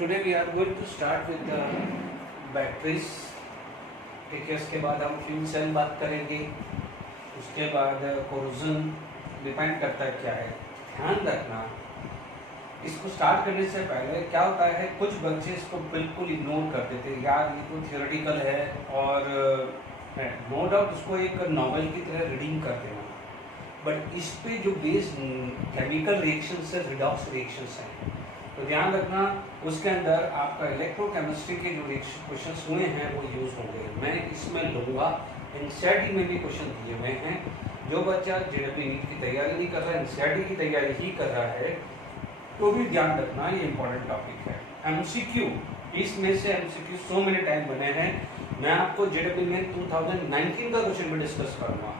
Today we are going to start with the batteries. ठीक है, उसके बाद हम फ्यूल सेल बात करेंगे, उसके बाद कोरोजन डिपेंड करता है क्या है। ध्यान रखना, इसको स्टार्ट करने से पहले क्या होता है, कुछ बच्चे इसको बिल्कुल इग्नोर कर देते हैं, यार ये तो थियोरेटिकल है और नो डाउट उसको एक नॉवेल की तरह रीडिंग कर देना, बट इस पे जो बेस केमिकल रिएक्शंस है, रिडॉक्स रिएक्शंस हैं, तो ध्यान रखना उसके अंदर आपका इलेक्ट्रोकेमिस्ट्री के जो क्वेश्चंस हुए हैं वो यूज होंगे। मैं इसमें लूँगा, एनसीईआरटी में भी क्वेश्चन दिए हुए हैं। जो बच्चा जेईई नीट की तैयारी नहीं कर रहा है, एनसीईआरटी की तैयारी ही कर रहा है, तो भी ध्यान रखना ये इंपॉर्टेंट टॉपिक है। एमसीक्यू, इसमें से एमसीक्यू सो मेनी टाइम बने हैं। मैं आपको जेईई में 2019 का क्वेश्चन भी डिस्कस करूँगा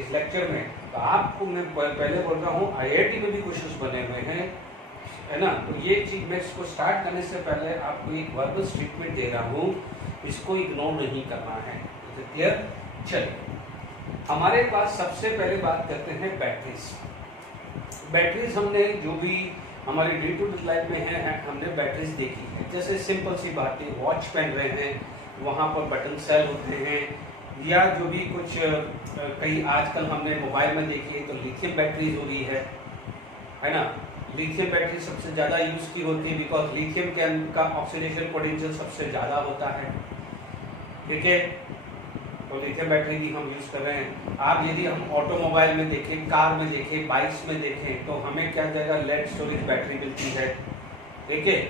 इस लेक्चर में। तो आपको मैं पहले बोल रहा हूँ आईआईटी में भी क्वेश्चन बने हुए हैं, है ना। तो ये चीज मैं इसको स्टार्ट करने से पहले आपको एक वर्बल स्टेटमेंट दे रहा हूँ, इसको इग्नोर नहीं करना है। क्लियर? चलिए, हमारे पास सबसे पहले बात करते हैं बैटरीज। बैटरीज हमने जो भी हमारी डे टू डे लाइफ में है हमने बैटरीज देखी है। जैसे सिंपल सी बात है, वॉच पहन रहे हैं, वहाँ पर बटन सेल होते हैं, या जो भी कुछ कई आजकल हमने मोबाइल में देखी है तो लिथियम बैटरीज हो रही है ना। लिथियम बैटरी सबसे ज़्यादा यूज की होती है बिकॉज लिथियम के का ऑक्सीडेशन पोटेंशियल सबसे ज़्यादा होता है। ठीक है, तो लिथियम बैटरी भी हम यूज कर रहे हैं। आप यदि हम ऑटोमोबाइल में देखें, कार में देखें, बाइक्स में देखें, तो हमें क्या जाएगा, लेड स्टोरेज बैटरी मिलती है। ठीक है,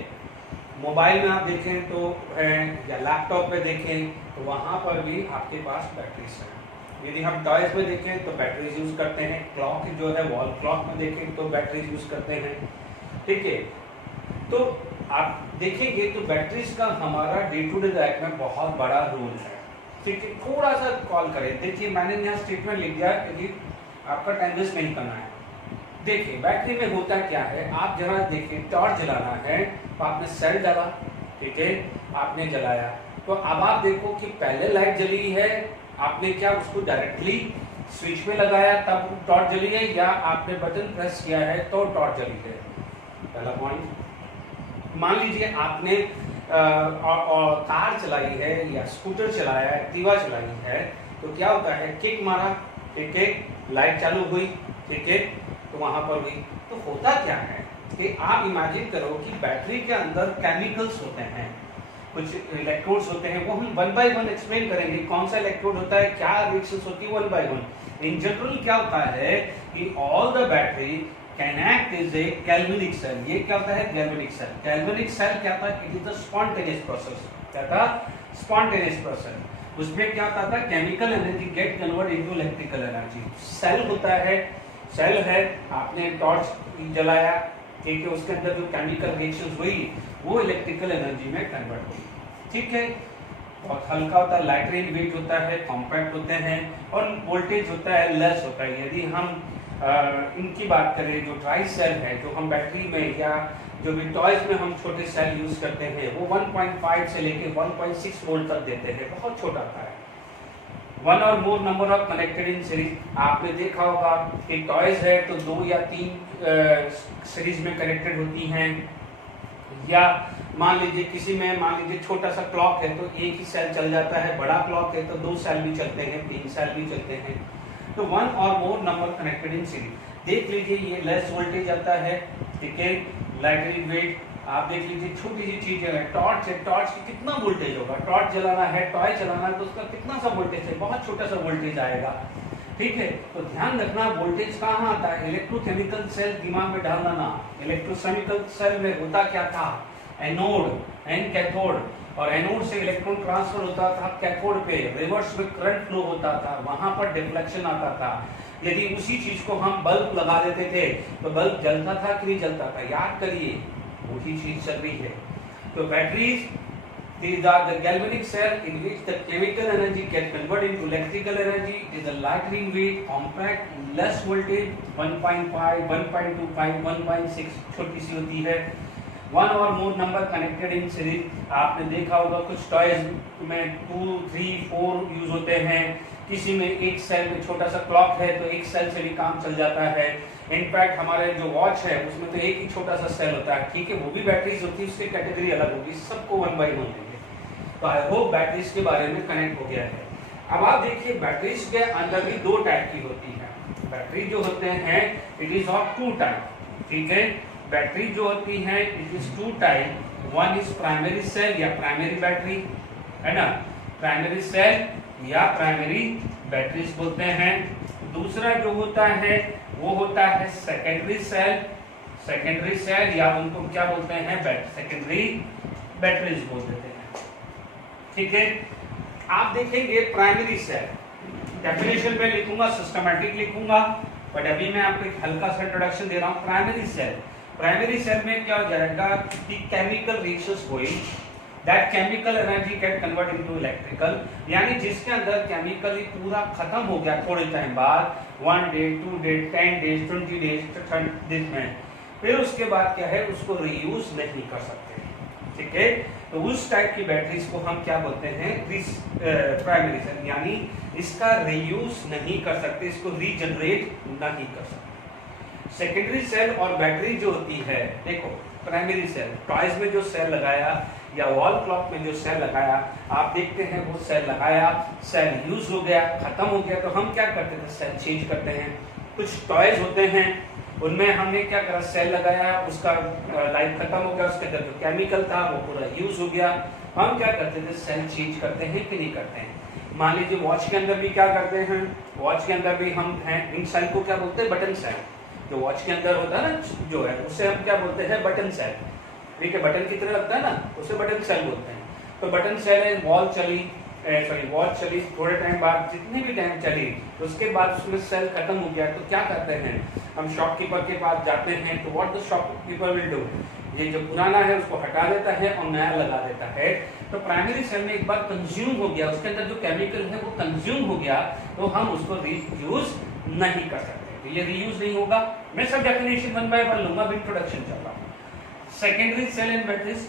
मोबाइल में आप देखें तो है, या लैपटॉप में देखें तो वहाँ पर भी आपके पास बैटरीज हैं। यदि हम टॉयज में देखें तो बैटरीज यूज करते हैं, क्लॉक जो है वॉल क्लॉक में देखें तो बैटरीज यूज करते हैं। ठीक है, तो आप देखेंगे तो बैटरीज का हमारा डे टू डे लाइफ में बहुत बड़ा रोल है। ठीक है, थोड़ा सा कॉल करें। देखिए, मैंने यहाँ स्टेटमेंट लिख दिया क्योंकि आपका टाइम वेस्ट नहीं करना है। देखिए, बैटरी में होता क्या है, आप जरा देखिए, टॉर्च जलाना है तो आपने सेल डाला, ठीक है, आपने जलाया, तो अब आप देखो कि पहले लाइट जली है, आपने क्या उसको डायरेक्टली स्विच पे लगाया तब टॉर्च जली है, या आपने बटन प्रेस किया है तो टॉर्च जली है। पहला पॉइंट। मान लीजिए आपने कार चलाई है या स्कूटर चलाया है, एक्टिवा चलाई है, तो क्या होता है, किक मारा, ठीक है, लाइट चालू हुई, ठीक है, तो वहां पर हुई। तो होता क्या है कि आप इमेजिन करो कि बैटरी के अंदर केमिकल्स होते हैं, कुछ इलेक्ट्रोड्स होते हैं, वो हम वन बाय वन एक्सप्लेन करेंगे कौन सा इलेक्ट्रोड होता है, क्या रिएक्शंस होती है, one by one. In general क्या होता है कि all the battery can act as a galvanic cell. ये क्या होता है, गैल्वेनिक सेल। गैल्वेनिक सेल क्या था, it is the spontaneous process. क्या था, स्पॉन्टेनियस प्रोसेस। उसमें क्या होता था, chemical energy get convert into electrical energy. Cell होता है, सेल है, आपने टॉर्च जलाया, ठीक है, उसके अंदर जो केमिकल रिएक्शंस हुई वो इलेक्ट्रिकल एनर्जी में कन्वर्ट हुई। ठीक है, बहुत हल्का होता है, लाइटर इन वेट होता है, कॉम्पैक्ट होते हैं, और वोल्टेज होता है लेस होता है। यदि हम इनकी बात करें, जो ट्राई सेल है, जो हम बैटरी में या जो भी टॉयज में हम छोटे सेल यूज करते हैं, वो 1.5 से लेके 1.6 वोल्ट तक देते हैं, बहुत छोटा होता है। वन और मोर number of connected in series. आपने देखा होगा कि टॉयज है तो 2 या 3 सीरीज में कनेक्टेड होती हैं, या मान लीजिए किसी में, मान लीजिए छोटा सा क्लॉक है तो एक ही सेल चल जाता है, बड़ा क्लॉक है तो 2 सेल भी चलते हैं, 3 सेल भी चलते हैं। तो वन और मोर नंबर कनेक्टेड इन सीरीज। देख लीजिए, ये लेस वोल्टेज आता है, ठीक है, लाइटर इन वेट। आप देख लीजिए, छोटी सी चीज है, टॉर्च है, टॉर्च की कितना वोल्टेज होगा, टॉर्च जलाना है, टॉय चलाना है, तो उसका कितना सा वोल्टेज है, बहुत छोटा सा वोल्टेज आएगा। ठीक है, तो ध्यान रखना वोल्टेज कहाँ आता है, इलेक्ट्रोकेमिकल सेल दिमाग में डालना ना। इलेक्ट्रोकेमिकल सेल में होता क्या था, एनोड एंड कैथोड, और एनोड से इलेक्ट्रॉन ट्रांसफर होता था कैथोड पे, रिवर्स में करंट फ्लो होता था, वहां पर डिफ्लेक्शन आता था। यदि उसी चीज को हम बल्ब लगा देते थे तो बल्ब जलता था कि नहीं जलता था, याद करिए, वही चीज चल रही है। तो batteries, these are the galvanic cell in which the chemical energy gets converted into electrical energy. It is a lighter in weight, compact, less voltage, 1.5, 1.25, 1.6 छोटी सी होती है। वन और मोर नंबर कनेक्टेड इन सीरीज। आपने देखा होगा कुछ टॉयज में 2, 3, 4 use होते हैं, किसी में एक सेल में छोटा सा क्लॉक है तो एक सेल से भी काम चल जाता है। इनफैक्ट हमारे जो वॉच है उसमें तो एक ही छोटा सा सेल होता है, ठीक है, वो भी बैटरीज होती है, उसकी कैटेगरी अलग होगी, सबको 1 बाय 1 लेंगे। तो आई होप बैटरीज के बारे में कनेक्ट हो गया है। अब आप देखिए बैटरीज के अंदर भी 2 टाइप की होती है। बैटरी जो होते हैं इट इज ऑफ 2 टाइप, ठीक है। बैटरी जो होती है it is 2 type, one is primary cell या प्राइमरी बैटरी, है ना, प्राइमरी सेल या प्राइमरी बैटरीज बोलते हैं। दूसरा जो होता है वो होता है सेकेंडरी सेल, सेकेंडरी सेल या उनको क्या बोलते हैं, सेकेंडरी बैटरीज बोल देते हैं, ठीक है। आप देखेंगे प्राइमरी सेल, डेफिनेशन में लिखूंगा, सिस्टमैटिक लिखूंगा, बट अभी मैं आपको एक हल्का सा इंट्रोडक्शन दे रहा हूं। प्राइमरी सेल में क्या हो जाएगा कि chemical reactions going, that chemical energy get convert into electrical, यानी जिसके अंदर केमिकली पूरा खत्म हो गया थोड़े टाइम बाद, 1 day 2 day 10 days 20 days 30 days में, फिर उसके बाद क्या है उसको रीयूज नहीं कर सकते, ठीक है। तो उस टाइप की बैटरीज को हम क्या बोलते हैं, प्राइमरी सेल, यानी इसका रीयूज नहीं कर सकते, इसको रीजनरेट नहीं कर सकते। सेकेंडरी सेल और बैटरी जो होती है, देखो प्राइमरी सेल, टॉयज में जो सेल लगाया या वॉल क्लॉक में जो सेल लगाया, आप देखते हैं वो सेल लगाया, सेल यूज हो गया, खत्म हो गया, तो हम क्या करते थे, सेल चेंज करते हैं। कुछ टॉयज होते हैं उनमें हमने क्या करा, सेल लगाया, उसका लाइफ खत्म हो गया, उसके अंदर जो केमिकल था वो पूरा यूज हो गया, हम क्या करते थे, सेल चेंज करते हैं कि नहीं करते हैं। मान लीजिए वॉच के अंदर भी क्या करते हैं, वॉच के अंदर भी हम हैं, इन सेल को क्या बोलते हैं, बटन सेल। जो वॉच के अंदर होता है ना जो है, उससे हम क्या बोलते हैं, बटन सेल, ठीक है, बटन की तरह लगता है ना, उसे बटन सेल बोलते हैं। तो बटन सेल है, वॉच चली, थोड़े टाइम बाद, जितने भी टाइम चली, उसके बाद उसमें सेल खत्म हो गया, तो क्या करते हैं, हम शॉपकीपर के पास जाते हैं, तो what the shopkeeper will do, ये जो पुराना है उसको हटा देता है और नया लगा देता है। तो प्राइमरी सेल में एक बार कंज्यूम हो गया, उसके अंदर जो केमिकल है वो कंज्यूम हो गया, तो हम उसको रीयूज नहीं कर सकते, तो ये रीयूज नहीं होगा। मैं सब डेफिनेशन 1 बाय 1 लूंगा, इंट्रोडक्शन चल रहा हूं। सेकेंडरी सेल एंड बैटरीज,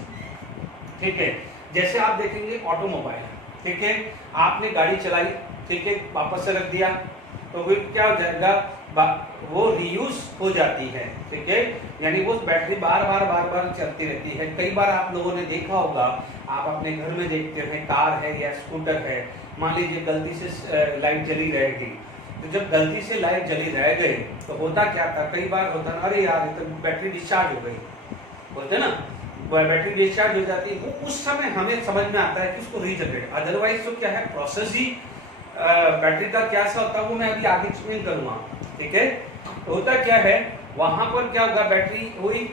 ठीक है, जैसे आप देखेंगे ऑटोमोबाइल, ठीक है, आपने गाड़ी चलाई, ठीक है, वापस से रख दिया, तो फिर क्या हो जाएगा, वो रीयूज हो जाती है, ठीक है, यानी वो बैटरी बार बार चलती रहती है। कई बार आप लोगों ने देखा होगा, आप अपने घर में देखते हैं, कार है या स्कूटर है, मान लीजिए गलती से लाइट जली रहेगी, तो जब गलती से लाइट जली रह गई तो होता क्या था, कई बार होता ना, अरे यार तो बैटरी डिस्चार्ज हो गई, बोलते ना, बैटरी डिस्चार्ज हो जाती है, वो उस समय हमें समझ में आता है कि उसको रीजनरेट, अदरवाइज तो क्या है, प्रोसेस ही बैटरी का क्या सा होता है वो मैं अभी आगे एक्सप्लेन करूंगा, ठीक है। तो होता क्या है, वहां पर क्या होगा, बैटरी हुई,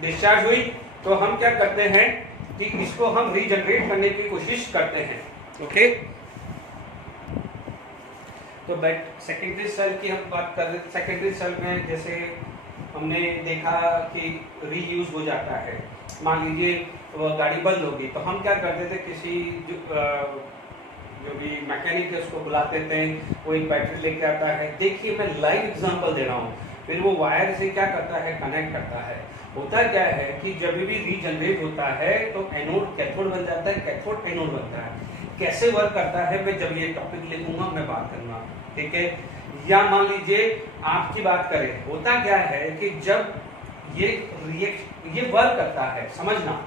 डिस्चार्ज हुई, तो हम क्या करते हैं कि इसको हम रीजनरेट करने की कोशिश करते हैं, ओके। तो सेकेंडरी सेल की हम बात कर रहे हैं। सेकेंडरी सेल में जैसे हमने देखा कि रीयूज हो जाता है, मान लीजिए वो गाड़ी बंद होगी, तो हम क्या करते थे, किसी जो भी मैकेनिक है उसको बुलाते थे, वो एक बैटरी लेके आता है। देखिए मैं लाइव एग्जांपल दे रहा हूँ, फिर वो वायर से क्या करता है, कनेक्ट करता है। होता क्या है कि जब भी रीजनरेट होता है तो एनोड कैथोड बन जाता है, कैथोड एनोड बनता है। कैसे वर्क करता है मैं जब ये टॉपिक लिखूंगा मैं बात करूंगा, ठीक है। या मान लीजिए आपकी बात करें, होता क्या है कि जब ये वर्क करता है, समझना,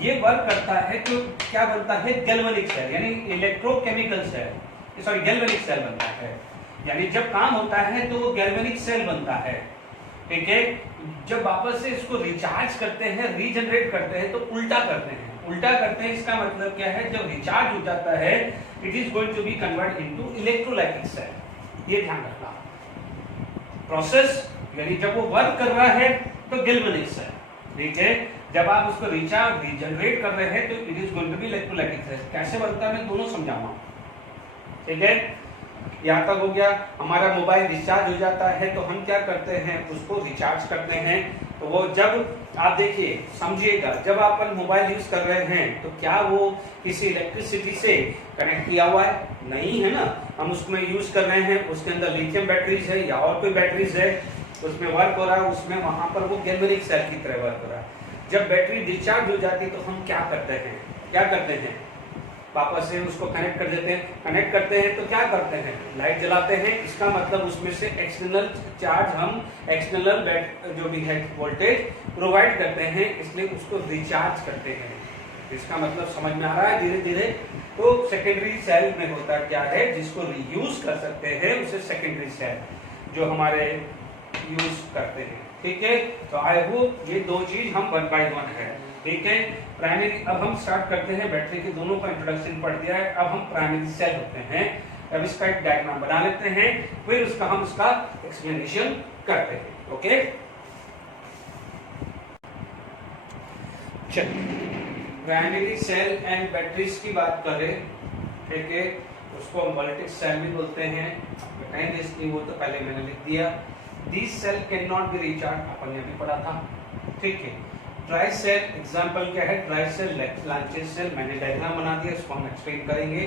ये वर्क करता है तो क्या बनता है, गैल्वेनिक सेल, यानी electrochemical cell, sorry galvanic cell बनता है। यानी जब काम होता है तो वो गैल्वेनिक सेल बनता है, ठीक है। जब वापस से इसको रिचार्ज करते हैं, रीजनरेट करते हैं, तो उल्टा करते हैं। इसका मतलब क्या है, जब रिचार्ज हो जाता है it is going to be convert into electrolytic cell. ये ध्यान रखना प्रोसेस, यानी जब वो वर्क कर रहा है तो गैल्वेनिक सेल, ठीक है। जब आप उसको रिचार्ज रीजनरेट कर रहे हैं तो it is going to be electrolytic cell. कैसे बनता है मैं दोनों समझाऊंगा, ठीक है। यहाँ तक हो गया। हमारा मोबाइल डिस्चार्ज हो जाता है तो हम क्या करते हैं, उसको रिचार्ज करते हैं। तो वो जब आप देखिए समझिएगा, जब आप मोबाइल यूज कर रहे हैं तो क्या वो किसी इलेक्ट्रिसिटी से कनेक्ट किया हुआ है, नहीं है ना। हम उसमें यूज कर रहे हैं, उसके अंदर लिथियम बैटरीज है या और कोई बैटरीज है, उसमें वर्क हो रहा है, उसमें वहां पर वो गैल्वेनिक सेल की तरह वर्क हो रहा है। जब बैटरी डिस्चार्ज हो जाती है तो हम क्या करते हैं, वापस से उसको कनेक्ट कर देते हैं। कनेक्ट करते हैं तो क्या करते हैं, लाइट जलाते हैं। इसका मतलब उसमें से एक्सटर्नल चार्ज, हम एक्सटर्नल जो भी है वोल्टेज प्रोवाइड करते हैं, इसलिए उसको रिचार्ज करते हैं। इसका मतलब समझ में आ रहा है धीरे धीरे। तो सेकेंडरी सेल में होता क्या है, जिसको रीयूज कर सकते हैं उसे सेकेंडरी सेल जो हमारे यूज करते हैं। ठीक है, तो आई होप ये दो चीज हम 1 by 1 है। ठीक है, प्राइमरी, अब हम स्टार्ट करते हैं। बैटरी के दोनों का इंट्रोडक्शन पढ़ दिया है, अब हम प्राइमरी सेल होते हैं। अब इसका एक डायग्राम बना लेते हैं, फिर उसका हम इसका एक्सप्लेनेशन करते हैं। ओके, चलिए प्राइमरी सेल एंड बैटरीज की बात करें, ठीक है, उसको मल्टी सेल भी बोलते हैं। बताएंगे इसकी, वो तो पहले मैंने लिख दिया। This cell can not be recharge, अपन ने अभी पढ़ा था। ठीक है, ड्राई सेल एग्जांपल क्या है, ड्राई सेल, लांचेस सेल, मैंने डायग्राम बना दिया, इसको हम एक्सप्लेन करेंगे।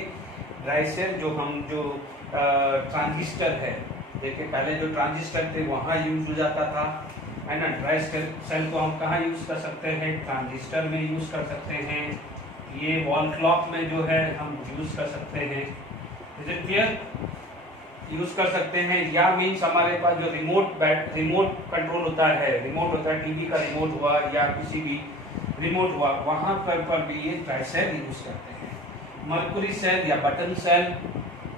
ड्राई सेल जो ट्रांजिस्टर है, देखिए पहले जो ट्रांजिस्टर थे वहां यूज हो जाता था, है ना। ड्राई सेल को हम कहाँ यूज कर सकते हैं, ट्रांजिस्टर में यूज कर सकते हैं। ये वॉल क्लॉक में जो है हम यूज कर सकते हैं। इज इट क्लियर, यूज कर सकते हैं। या मीन्स हमारे पास जो रिमोट कंट्रोल होता है, रिमोट होता है, टीवी का रिमोट हुआ या किसी भी रिमोट हुआ, वहां पर भी ये ड्राई सेल यूज करते हैं। मर्कुरी सेल या बटन सेल,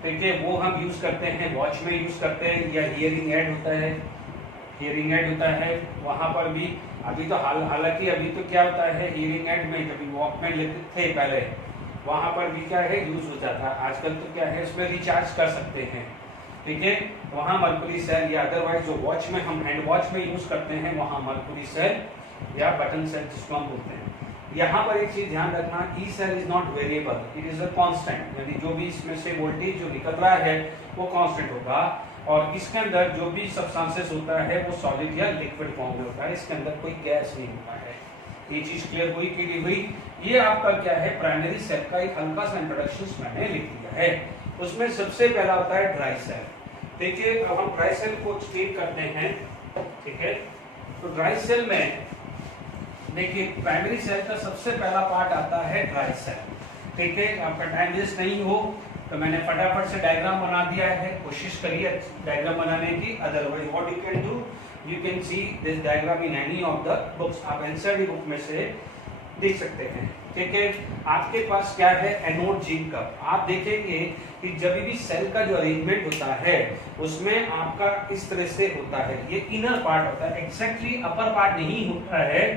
ठीक है, वो हम यूज करते हैं, वॉच में यूज करते हैं, या हियरिंग एड होता है, हियरिंग एड होता है वहां पर भी। अभी तो हालांकि अभी तो क्या होता है, हियरिंग एड में जब वॉकमैन लेते थे पहले, वहां पर भी क्या है यूज होता था। आजकल तो क्या है, उसमें रिचार्ज कर सकते हैं। ठीक है, वहां मर्कुरी सेल, या अदरवाइज जो वॉच में हम हैंड वॉच में यूज करते हैं, वहां मर्कुरी सेल या बटन सेल जिसको हम बोलते हैं। यहाँ पर एक चीज ध्यान रखना, E cell is not variable, it is a constant, यानी जो भी इसमें से वोल्टेज जो निकल रहा है वो कांस्टेंट होगा। और इसके अंदर जो भी सब्सटेंसेस होता है वो सॉलिड या लिक्विड फॉर्म में होता है, इसके अंदर कोई गैस नहीं होता है। ये चीज क्लियर हुई कि नहीं हुई? ये आपका क्या है, प्राइमरी सेल का एक हल्का सा इंट्रोडक्शन मैंने लिख दिया है। उसमें सबसे पहला होता है ड्राई सेल। देखिए, अब हम ड्राई सेल को एक्सप्लेन करते हैं। ठीक है, तो ड्राई सेल में देखिए प्राइमरी सेल का सबसे पहला पार्ट आता है ड्राई सेल। ठीक है, आपका टाइम वेस्ट नहीं हो तो मैंने फटाफट से डायग्राम बना दिया है, कोशिश करिए डायग्राम बनाने की। Otherwise what you can do, you can see this diagram in any of the books, आप एनसीईआरटी बुक में से देख सकते हैं। ठीक है, आपके पास क्या है, एनोड जिंक कप। आप देखेंगे कि जब भी सेल का जो अरेंजमेंट होता है उसमें आपका इस तरह से होता है, ये इनर पार्ट होता है, एग्जैक्टली अपर पार्ट नहीं होता है,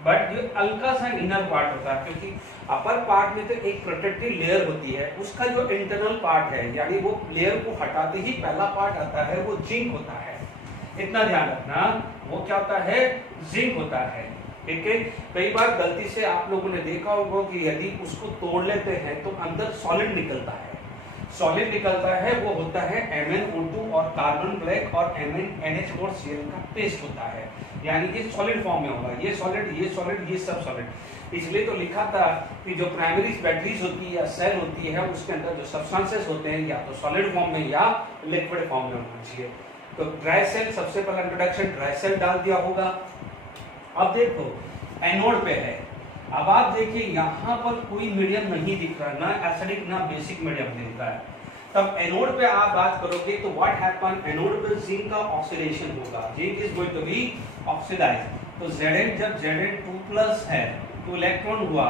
बट ये हल्का सा इनर पार्ट होता है, क्योंकि अपर पार्ट में तो एक प्रोटेक्टिव लेयर होती है, उसका जो इंटरनल पार्ट है, यानी वो लेयर को हटाते ही पहला पार्ट आता है वो जिंक होता है। इतना ध्यान रखना, वो क्या होता है, जिंक होता है। ठीक है, कई बार गलती से आप लोगों ने देखा होगा कि यदि उसको तोड़ लेते हैं तो अंदर सॉलिड निकलता है। सॉलिड निकलता है वो होता है MnO2 और कार्बन ब्लैक और NH4Cl का पेस्ट होता है, यानी ये सॉलिड फॉर्म में होगा। ये सॉलिड, ये सॉलिड, ये सब सॉलिड। इसलिए तो लिखा था कि जो प्राइमरी बैटरीज होती है या सेल होती है उसके अंदर जो सब्सटेंसेस होते हैं या तो सॉलिड फॉर्म में या लिक्विड फॉर्म में होना चाहिए। तो ड्राई सेल, सबसे पहला इंट्रोडक्शन ड्राई सेल डाल दिया होगा। अब देखो एनोड पे है, अब आप देखिए यहाँ पर कोई मीडियम नहीं दिख रहा, ना एसिडिक ना बेसिक मीडियम दिख रहा है। तब एनोड पे आप बात करोगे तो व्हाट हैपन, एनोड पे जिंक का ऑक्सीडेशन होगा, zinc is going to be oxidise. तो Zn जब Zn2+ है तो इलेक्ट्रॉन हुआ,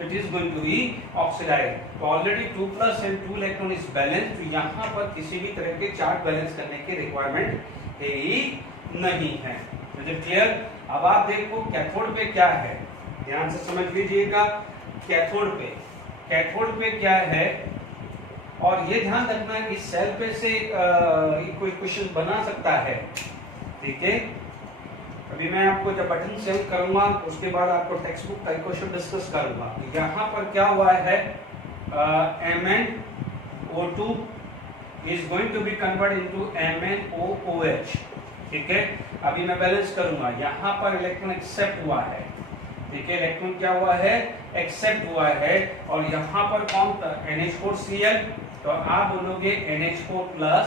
it is going to be oxidise. तो already 2+ and 2 electron is balance, तो यहाँ पर किसी भी तरह के चार्ज बैलेंस करने की रिक्वायरमेंट है ही नहीं है। मुझे क्लियर? अब आप देखो कैथोड पे क्या है, ध्यान से समझ लीजिएगा। कैथोड पे क्या है, और ये ध्यान रखना कि सेल पे से कोई क्वेश्चन बना सकता है। ठीक है, अभी मैं आपको जब बटन सेल करूंगा उसके बाद आपको टेक्स्ट बुक का क्वेश्चन डिस्कस करूंगा। यहाँ पर क्या हुआ है, MnO2 is going to be converted into MnOOH। ठीक है, अभी मैं बैलेंस करूंगा, यहाँ पर इलेक्ट्रॉन एक्सेप्ट हुआ है। ठीक है, इलेक्ट्रॉन क्या हुआ है, एक्सेप्ट हुआ है, और यहाँ पर कौन था, NH4Cl, तो आप बोलोगे NH4+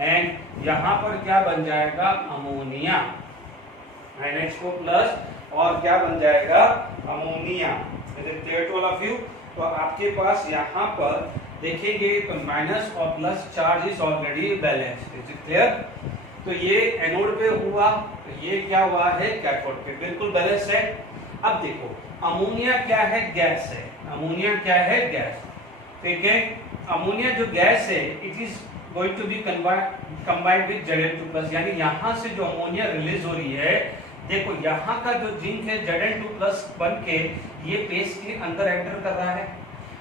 एंड यहाँ पर क्या बन जाएगा, अमोनिया। NH4+ और क्या बन जाएगा, ammonia. Is it clear to all of you? तो आपके पास यहाँ पर देखेंगे तो माइनस और plus charge is already balance. Is it clear? तो ये एनोड पे हुआ, तो ये क्या हुआ है कैथोड पे, बिल्कुल बैलेंस है। अब देखो अमोनिया क्या है, गैस है। अमोनिया क्या है, गैस। ठीक है, अमोनिया जो गैस है it is going to be combined with Zn2+, यानी यहाँ से जो अमोनिया रिलीज हो रही है, देखो यहाँ का जो जिंक है Zn2+ बन के ये पेस्ट के अंदर एंटर कर रहा है,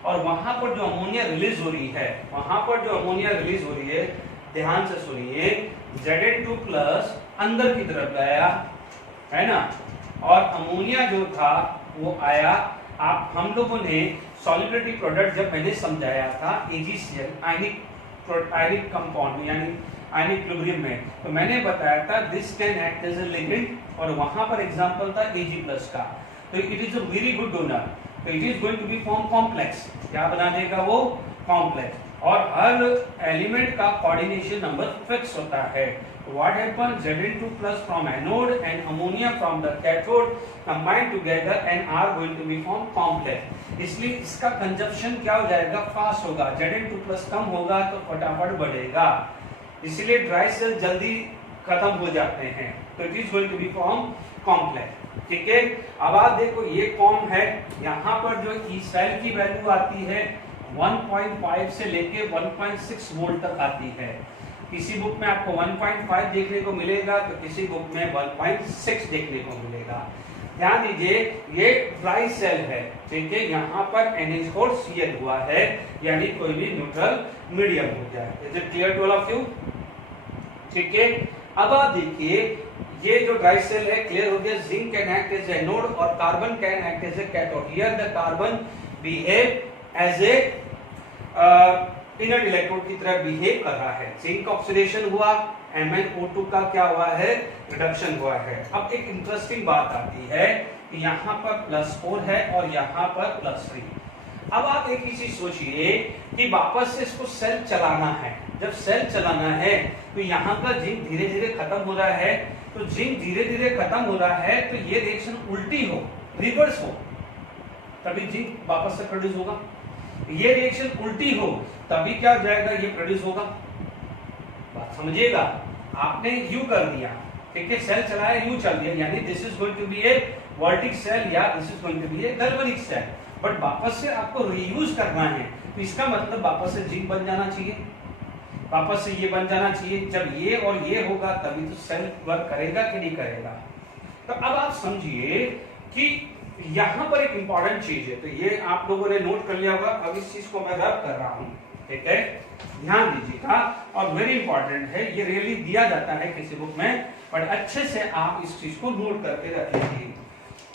और वहां पर जो अमोनिया रिलीज हो रही है, वहां पर जो अमोनिया रिलीज हो रही है, ध्यान से सुनिए, Zn2+ अंदर की तरफ गया है ना, और अमोनिया जो था वो आया। आप हम लोगों ने सॉलिबिलिटी प्रोडक्ट जब मैंने समझाया था AgCl आयनिक कंपाउंड यानी आयनिक इक्विलिब्रियम में, तो मैंने बताया था this can act as a ligand, और वहां पर एग्जांपल था Ag+ का। तो it is a very good donor. तो it is going to be form complex. क्या बना देगा वो, कॉम्प्लेक्स, और हर एलिमेंट का कोऑर्डिनेशन नंबर फिक्स होता है। What happens? Zn2+ from anode and ammonia from the cathode combine together and are going to be form complex। इसलिए इसका कंजप्शन क्या हो जाएगा, फास्ट होगा। Zn2+ कम होगा तो फटाफट बढ़ेगा, इसलिए ड्राई सेल जल्दी खत्म हो जाते हैं। तो it is going to be form complex. ठीक है, अब आप देखो ये कॉम है, यहाँ पर जो ई सेल की वैल्यू आती है 1.5 से लेके 1.6 वोल्ट तक आती है। किसी बुक में आपको 1.5 देखने को मिलेगा तो किसी बुक में 1.6 देखने को मिलेगा। ध्यान दीजिए ये ड्राई सेल है, ठीक है, यहाँ पर NH4Cl हुआ है, यानी कोई भी न्यूट्रल मीडियम हो जाए। Is it clear to all of you? ठीक है, अब आप देखिए ये जो ड्राई सेल है क्लियर हो गया। Zinc can act as anode और carbon can act as a cathode. Here the carbon behave as a inert electrode की तरह बिहेव कर रहा है। जिंक ऑक्सीडेशन हुआ, MnO2 का क्या हुआ है, रिडक्शन हुआ है। अब एक इंटरेस्टिंग बात आती है कि यहाँ पर +4 है और यहाँ पर +3। अब आप एक ही चीज सोचिए कि वापस से इसको सेल चलाना है। जब सेल चलाना है तो यहाँ का जिंक धीरे धीरे खत्म हो रहा है, तो जिंक धीरे धीरे खत्म हो रहा है तो ये रिएक्शन उल्टी हो, रिवर्स हो, तभी जिंक वापस से प्रोड्यूस होगा। ये रिएक्शन उल्टी हो तभी क्या हो जाएगा, ये प्रोड्यूस होगा। बात समझिएगा, आपने यू कर दिया, ठीक है, सेल चलाया, यू चल दिया, यानी this is going to be a voltaic cell या this is going to be a galvanic cell. But वापस से आपको रीयूज करना है, तो इसका मतलब वापस से जिंक बन जाना चाहिए, वापस से ये बन जाना चाहिए। जब ये और ये होगा तभी तो सेल वर्क करेगा कि नहीं करेगा। तो अब आप समझिए कि यहाँ पर एक इंपॉर्टेंट चीज है, तो ये आप लोगों ने नोट कर लिया होगा। अब इस चीज को मैं रब कर रहा हूँ, ठीक है, ध्यान दीजिएगा, और वेरी इंपॉर्टेंट है। ये रियली दिया जाता है किसी बुक में, बट अच्छे से आप इस चीज को नोट करके रखिए।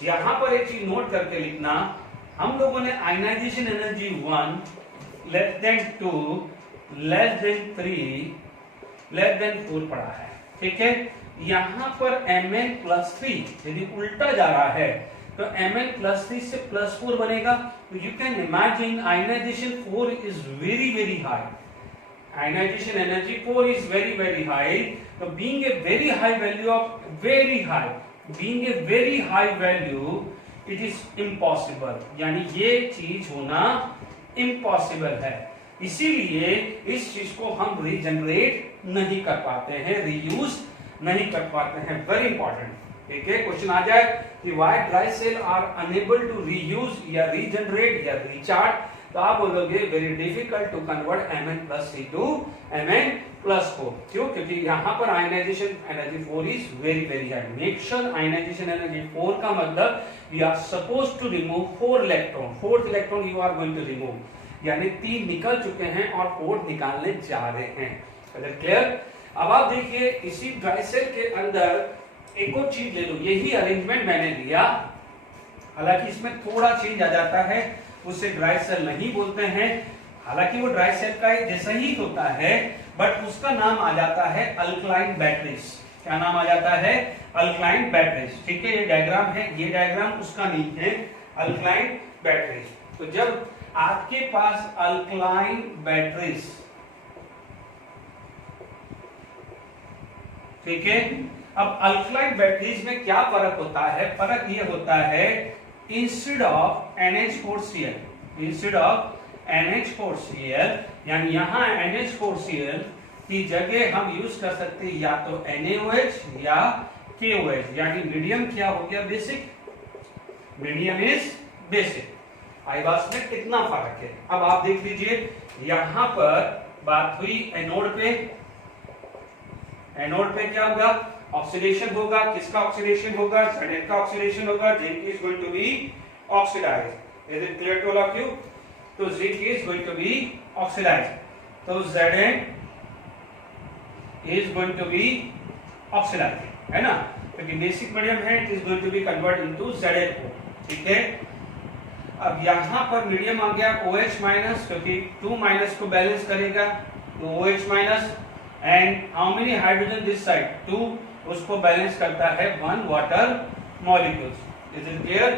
यहाँ पर एक चीज नोट करके लिखना, हम लोगों ने ionisation energy 1 less than 2 less than 3 less than 4 पढ़ा है, ठीक है। यहाँ पर Mn+3 यदि उल्टा जा रहा है तो Mn+3 से +4 बनेगा। तो you can imagine ionisation 4 is very very high, ionisation energy 4 is very very high. तो being a very high value of very high, being a very high value it is impossible, यानी ये चीज होना impossible है। इसीलिए इस चीज को हम रीजनरेट नहीं कर पाते हैं, रीयूज नहीं कर पाते हैं। वेरी इंपॉर्टेंट, ठीक है। क्वेश्चन आ जाए कि why dry cell are unable to reuse या रीजनरेट या रिचार्ज, तो आप बोलोगे very difficult to convert Mn+3 to Mn+4। क्यों? क्योंकि यहाँ पर ionisation energy 4 is very very high. Make sure ionisation energy 4 का मतलब we are suppose to remove 4 electron, 4th electron you are going to remove, यानी 3 निकल चुके हैं और 4 निकालने जा रहे हैं। क्लियर? अब आप देखिए इसी ड्राई सेल के अंदर एक और चीज ले लो, यही अरेंजमेंट मैंने लिया, हालांकि इसमें थोड़ा चेंज आ जाता है, उसे ड्राई सेल नहीं बोलते हैं, हालांकि वो ड्राई सेल का जैसा ही होता है, बट उसका नाम आ जाता है अल्कलाइन बैटरीज। क्या नाम आ जाता है? अल्कलाइन बैटरीज, ठीक है। ये डायग्राम है, ये डायग्राम उसका नहीं है, अल्कलाइन बैटरीज। तो जब आपके पास अल्कलाइन बैटरीज, ठीक है, अब अल्कलाइन बैटरीज में क्या फर्क होता है? फर्क ये होता है instead of NH4Cl instead of NH4Cl, यानी यहाँ NH4Cl की जगह हम यूज कर सकते हैं या तो NaOH या KOH, यानी मीडियम क्या हो गया, बेसिक, मीडियम इज बेसिक। आई बात में कितना फर्क है। अब आप देख लीजिए, यहां पर बात हुई एनोड पे, एनोड पे क्या होगा, ऑक्सीडेशन होगा, किसका ऑक्सीडेशन होगा, Zn का ऑक्सीडेशन होगा, zinc is going to be oxidised. Is it clear to all of you? तो zinc is going to be oxidised, तो Zn is going to be oxidised, है ना, क्योंकि बेसिक मीडियम है, it is going to be convert into ZnO, ठीक है। अब यहां पर मीडियम आ गया OH माइनस, क्योंकि 2 माइनस को बैलेंस करेगा, तो OH minus, and how many hydrogen this side, 2, उसको बैलेंस करता है 1 water molecules. Is it clear?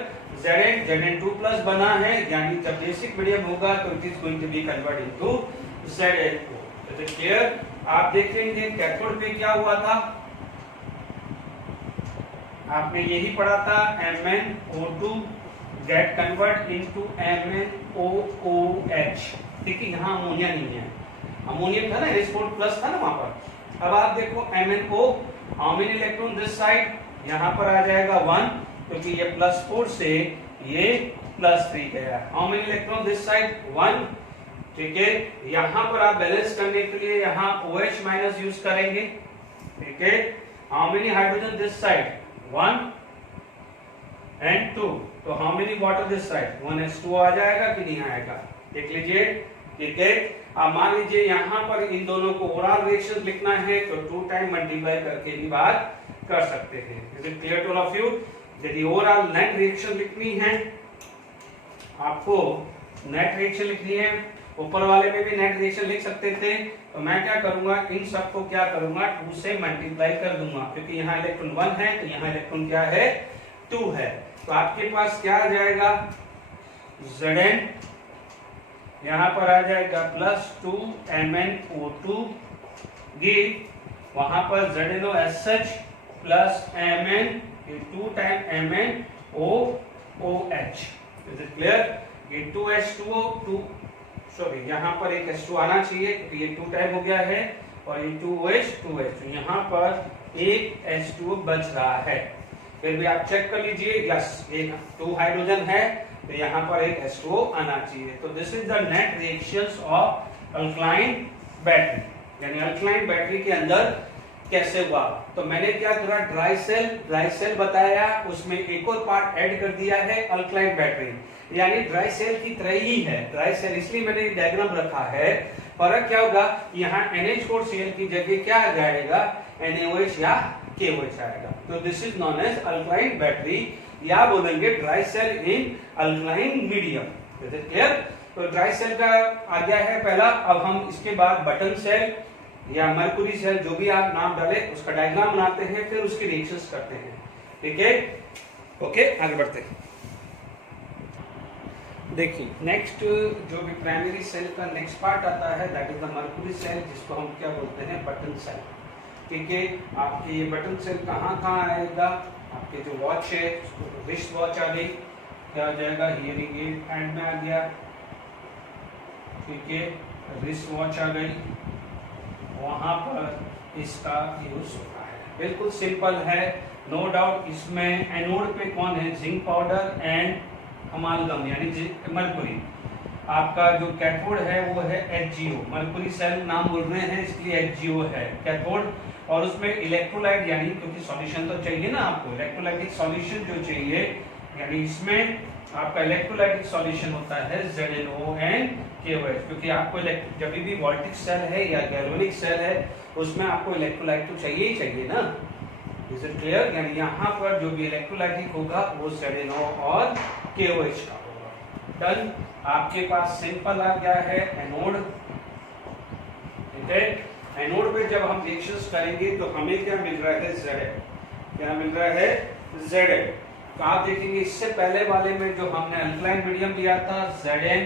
Zn2 plus बना है, यानी जब बेसिक मीडियम होगा तो it is going to be convert into ZnO। Is it clear? आप देखेंगे कैथोड पे क्या हुआ था, आपने यही पढ़ा था, MnO2 gate convert into MnOOH, ठीक है। यहाँ अमोनिया नहीं है, अमोनिया था ना, H4 प्लस था ना वहां पर। अब आप देखो MnO, how many electron this side, यहाँ पर आ जाएगा 1, क्योंकि ये +4 से ये +3 गया। How many electron this side, 1, ठीक है। यहाँ पर आप बैलेंस करने के लिए यहाँ OH माइनस यूज करेंगे, ठीक है। How many hydrogen this side, 1 and 2, तो how many water this side, 1H2 आ जाएगा कि नहीं आएगा, देख लीजिए, ठीक है। अब मान लीजिए यहाँ पर इन दोनों को ओरल रिएक्शन लिखना है, तो 2 टाइम मल्टीप्लाई करके भी बात कर सकते हैं। Is it clear to all of you? यदि ओवरऑल नेट रिएक्शन लिखनी है, आपको नेट रिएक्शन लिखनी है, ऊपर वाले में भी नेट रिएक्शन लिख सकते थे, तो मैं क्या करूंगा, इन सबको क्या करूंगा, 2 से मल्टीप्लाई कर दूंगा, क्योंकि यहाँ इलेक्ट्रॉन 1 है, तो यहाँ इलेक्ट्रॉन क्या है, 2 है। तो आपके पास क्या आ जाएगा, Zn यहाँ पर आ जाएगा +2 MnO2 गिव वहां पर ZnOSH plus Mn 2 time MnOOH। Is it clear? ये 2H2O 2, सॉरी यहाँ पर एक H2 आना चाहिए, क्योंकि ये 2 टाइम हो गया है, और ये 2OH 2H, यहाँ पर एक H2O बच रहा है। फिर भी आप चेक कर लीजिए, यस, एक 2 हाइड्रोजन है, तो यहाँ पर एक H2O आना चाहिए। तो this is the net reactions of alkaline battery, यानी अल्कलाइन बैटरी के अंदर कैसे हुआ। तो मैंने क्या थोड़ा ड्राई सेल बताया, उसमें एक और पार्ट ऐड कर दिया है, अल्कलाइन बैटरी, यानी ड्राई सेल की तरह ही है। ड्राई सेल इसलिए मैंने डायग्राम रखा है, फर्क क्या होगा, यहाँ NH4Cl की जगह क्या आ जाएगा, NaOH या KOH आएगा। तो this is known as alkaline battery, या बोलेंगे dry cell in alkaline medium. Is it clear? तो ड्राई सेल का आ गया है पहला। अब हम इसके बाद बटन सेल या मरकुरी सेल, जो भी आप नाम डाले, उसका डायग्राम बनाते हैं, फिर उसके रिएक्शंस करते हैं, ठीक है। ओके, आगे बढ़ते हैं। देखिए, नेक्स्ट जो भी प्राइमरी सेल का नेक्स्ट पार्ट आता है, that is the mercury cell, जिसको हम क्या बोलते हैं, बटन सेल, ठीक है। आपके ये बटन सेल कहाँ आएगा, आपके जो वॉच है, रिस्ट वॉच आ गई, क्या आ जाएगा, हियरिंग एड हैंड में आ गया, ठीक है, रिस्ट वॉच आ गई, वहां पर इसका यूज होता है। बिल्कुल सिंपल है, नो डाउट। इसमें एनोड पे कौन है, जिंक पाउडर एंड अमालगम, यानी मरकुरी। आपका जो कैथोड है वो है HgO, मरकुरी सेल नाम बोल रहे हैं इसलिए HgO है कैथोड, और उसमें इलेक्ट्रोलाइट, यानी क्योंकि सॉल्यूशन तो चाहिए ना आपको, इलेक्ट्रोलाइटिक सॉल्यूशन जो चाहिए, यानी इसमें आपका इलेक्ट्रोलाइटिक सॉल्यूशन होता है ZnO एंड KOH, क्योंकि आपको जब भी वोल्टिक सेल है या गैल्वेनिक सेल है, उसमें आपको इलेक्ट्रोलाइट तो चाहिए ही चाहिए ना। Is it clear? यानी यहाँ पर जो भी इलेक्ट्रोलाइटिक होगा वो ZnO और KOH का होगा। डन। आपके पास सिंपल आ गया है एनोड, ठीक है। एनोड पे जब हम रिएक्शंस करेंगे तो हमें क्या मिल रहा है, Zn, क्या मिल रहा है, Zn। तो आप देखेंगे इससे पहले वाले में जो हमने अल्कलाइन मीडियम लिया था, Zn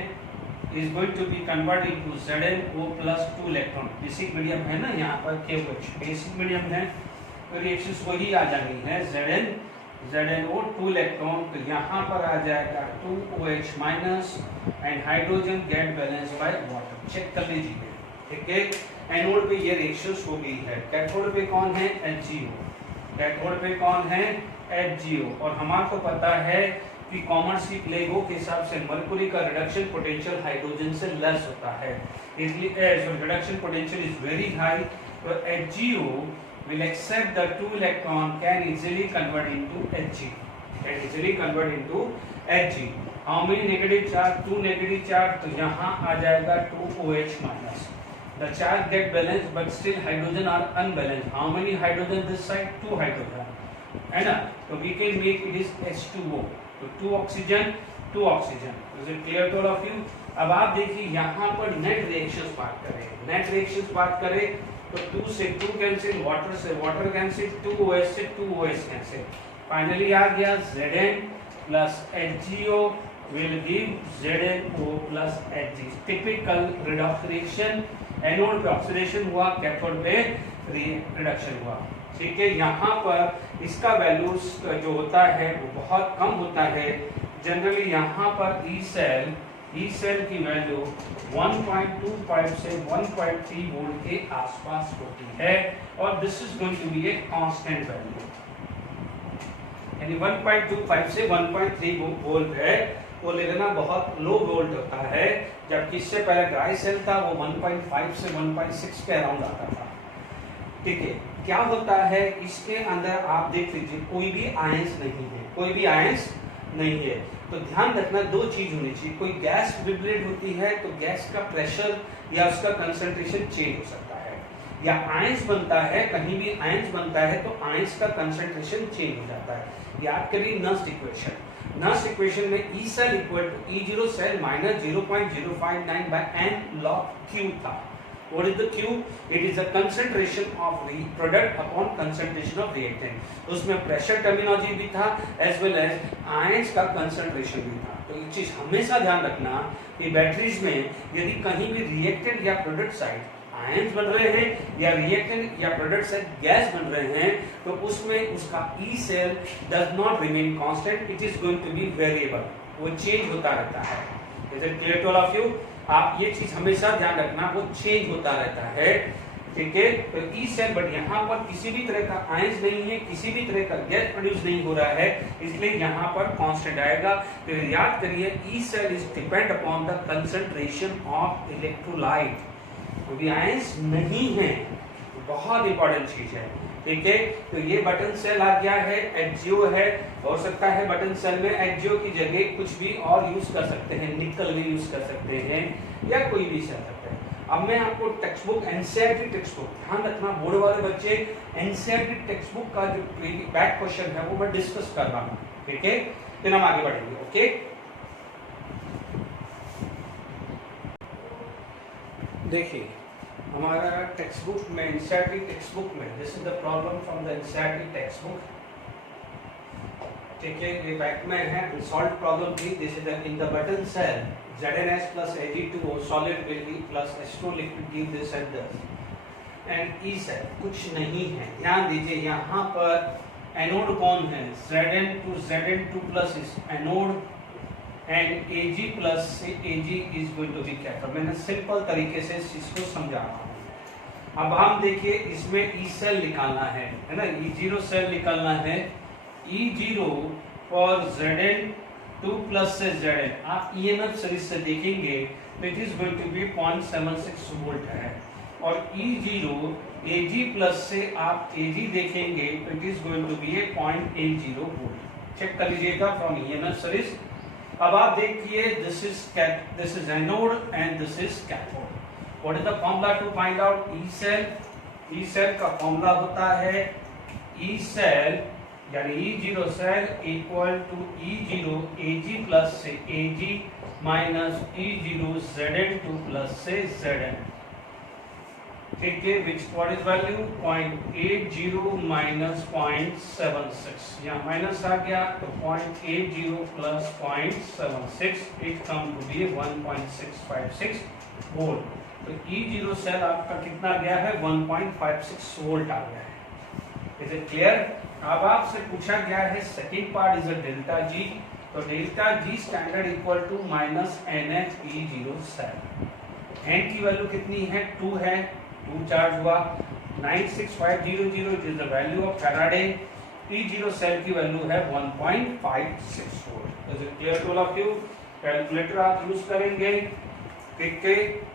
is going to be converted into ZnO plus 2 electron. Basic medium है ना, यहाँ पर KOH बेसिक मीडियम है, तो रिएक्शंस वही आ जानी है, Zn ZnO 2 इलेक्ट्रॉन, तो यहाँ पर आ जाएगा 2OH minus and hydrogen get balance by water. Check कर लीजिए, ठीक है। एनोड पे ये रेशियोस हो गई है। कैथोड पे कौन है? HgO। कैथोड पे कौन है? HgO। और हमारे को पता है कि कॉमन स्लिप लेगो के हिसाब से मरकुरी का रिडक्शन पोटेंशियल हाइड्रोजन से लेस होता है, इसलिए reduction potential is very high. तो HgO will accept the 2 electron can easily convert into Hg, can easily convert into Hg। how many negative charge? 2 negative charge, तो यहाँ आ जाएगा 2OH minus। the charge get balanced but still hydrogen are unbalanced। how many hydrogen this side? 2 hydrogen, है ना। तो we can make it is H2O, तो 2 oxygen 2 oxygen। is it clear to all of you? अब आप देखिए यहाँ पर net reactions बात करें, नेट रिएक्शंस बात करें तो 2 से 2 कैंसिल, वाटर से वाटर कैंसिल, 2OH से 2OH कैंसिल। फाइनली आ गया Zn plus HgO will give ZnO plus Hg। Typical reduction reaction, anode पे ऑक्सीडेशन हुआ, कैथोड पे रिडक्शन हुआ, ठीक है। यहाँ पर इसका वैल्यू जो होता है वो बहुत कम होता है। जनरली यहाँ पर ई सेल की वैल्यू 1.25 से 1.3 वोल्ट के आसपास होती है और this is going to be a constant value, यानी 1.25 से 1.3 वोल्ट है वो ले लेना बहुत लो वोल्ट होता है, जबकि इससे पहले ड्राई सेल था वो 1.5 से 1.6 के अराउंड आता था, ठीक है। क्या होता है इसके अंदर आप देख लीजिए कोई भी आयंस नहीं है, कोई भी आयंस नहीं है। तो ध्यान रखना दो चीज होनी चाहिए, कोई गैस विब्रेट होती है तो गैस का प्रेशर या उसका कंसंट्रेशन चेंज हो सकता है, या आयंस बनता है, कहीं भी आयंस बनता है तो आयंस का कंसंट्रेशन चेंज हो जाता है। याद करिए नस्ट इक्वेशन, नस्ट इक्वेशन में E cell equal to E0 cell minus 0.059 by n log Q था। What is the Q? It is the concentration of the product upon concentration of reactant। उसमें pressure terminology भी था as well as ions का concentration भी था। तो ये चीज हमेशा ध्यान रखना कि बैटरीज में यदि कहीं भी रिएक्टेंट या प्रोडक्ट साइड आयंस बन रहे हैं या रिएक्टेंट या प्रोडक्ट साइड गैस बन रहे हैं तो उसमें उसका E cell does not remain constant, it is going to be variable, वो चेंज होता रहता है। Is it clear to all of you? आप ये चीज हमेशा ध्यान रखना, वो चेंज होता रहता है, ठीक है। तो ई सेल बट यहाँ पर किसी भी तरह का आयंस नहीं है, किसी भी तरह का गैस प्रोड्यूस नहीं हो रहा है, इसलिए यहाँ पर कांस्टेंट आएगा। तो याद करिए E cell is depend upon the concentration of electrolyte, कोई आयंस नहीं है, बहुत इंपॉर्टेंट चीज है, ठीक है। तो ये बटन सेल आ गया है, HgO है, हो सकता है बटन सेल में HgO की जगह कुछ भी और यूज कर सकते हैं, निकल भी यूज कर सकते हैं या कोई भी सेल सकते हैं। अब मैं आपको text book NCERT text book, ध्यान रखना बोर्ड वाले बच्चे, एनसीईआरटी टेक्स्ट बुक का जो बैक क्वेश्चन है वो मैं डिस्कस कर रहा हूँ, ठीक है। फिर हम आगे बढ़ेंगे, ओके। देखिए हमारा टेक्स्ट बुक में, एनसीईआरटी टेक्स्ट बुक में, this is the problem from the NCERT text book, ठीक है। ये बैक में है सॉल्व प्रॉब्लम थी। This is in the button cell ZnS plus Ag2O solid will be plus H2 liquid give this and this, and E cell कुछ नहीं है। ध्यान दीजिए यहाँ पर एनोड कौन है, Zn2 plus is anode and Ag plus से Ag is going to be cathode. मैंने सिंपल तरीके से इस चीज को समझा रहा हूँ। अब हम देखिए इसमें E सेल निकालना है ना, E0 सेल निकालना है। E0 और Zn2 प्लस से Zn, आप EMF सीरीज से देखेंगे तो it is going to be 0.76 volt है, और E0 Ag प्लस से आप Ag देखेंगे तो इट इज गोइंग टू बी 0.80 वोल्ट। चेक कर लीजिएगा फ्रॉम EMF सीरीज। अब आप देखिए this is anode and this is cathode. What is the formula to find out E cell? E cell का फॉर्मूला होता है ई सेल यानी E0 cell equal to E0 Ag plus से Ag minus E0 Zn2 plus से Zn, ठीक है। Which what is value 0.80 minus 0.76, यहाँ माइनस आ गया तो 0.80 plus 0.76, it come to be 1.656 volt. तो E0 सेल आपका कितना गया है, 1.56 वोल्ट आ गया है। Is it clear? अब आपसे पूछा गया है second part is a delta G, तो delta G standard equal to minus NHE0 cell. N की वैल्यू कितनी है 2 है, 2 चार्ज हुआ 96500 is the value of Faraday. E0 cell की वैल्यू है 1.56 volt. Is it clear to all of you? Calculator आप यूज करेंगे ठीक है,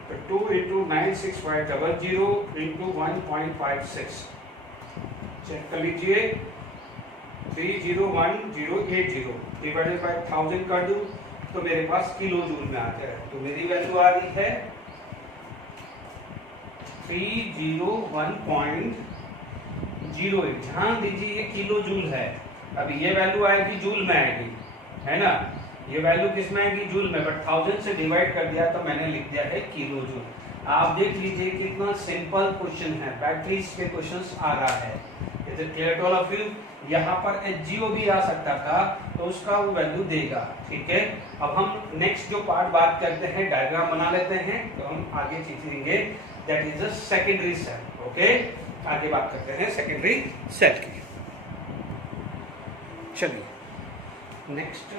तो 2 into 96500 into 1.56 चेक कर लीजिए, 301080 डिवाइडेड बाय 1000 कर दूं तो मेरे पास किलो जूल में आता है। तो मेरी वैल्यू आ रही है 301.08। ध्यान दीजिए ये किलो जूल है, अभी ये वैल्यू आएगी जूल में आएगी, है ना, ये वैल्यू किस में आएगी जूल में, बट 1000 से डिवाइड कर दिया तो मैंने लिख दिया है किलो जूल। आप देख लीजिए कितना सिंपल क्वेश्चन है, बैटरीज के क्वेश्चंस आ रहा है। Is it clear to all of you? यहाँ पर HGO भी आ सकता था तो उसका वो वैल्यू देगा, ठीक है। अब हम नेक्स्ट जो पार्ट बात करते हैं, डायग्राम बना लेते हैं तो हम आगे सीखेंगे, that is a secondary cell. Okay, आगे बात करते हैं सेकेंडरी सेल की। चलिए नेक्स्ट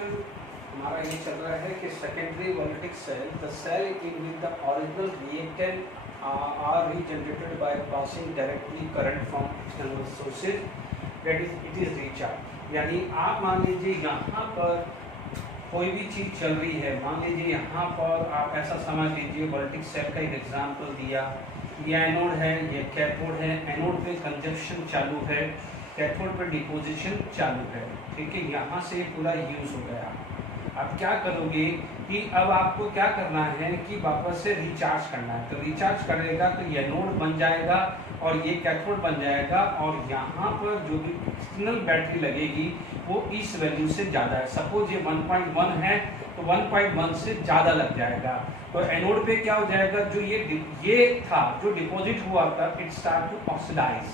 हमारा ये चल रहा है कि secondary voltage cell, the cell in with the original reactant are regenerated by passing directly current from external sources, that is it is recharge। यानी आप मान लीजिए यहाँ पर कोई भी चीज चल रही है, मान लीजिए यहाँ पर आप ऐसा समझ लीजिए वोल्टेज सेल का एक एग्जांपल दिया, ये एनोड है, ये कैथोड है, एनोड पे कंजप्शन चालू है, कैथोड पे डिपोजिशन चालू है, ठीक है, यहाँ से पूरा यूज हो गया। अब क्या करोगे कि अब आपको क्या करना है कि वापस से रिचार्ज करना है, तो रिचार्ज करेगा तो ये नोड बन जाएगा और ये कैथोड बन जाएगा, और यहाँ पर जो भी एक्सटर्नल बैटरी लगेगी वो इस वैल्यू से ज़्यादा है। सपोज ये 1.1 है तो 1.1 से ज़्यादा लग जाएगा, तो एनोड पे क्या हो जाएगा, जो ये था जो डिपॉजिट हुआ था इट स्टार्ट टू ऑक्सीडाइज।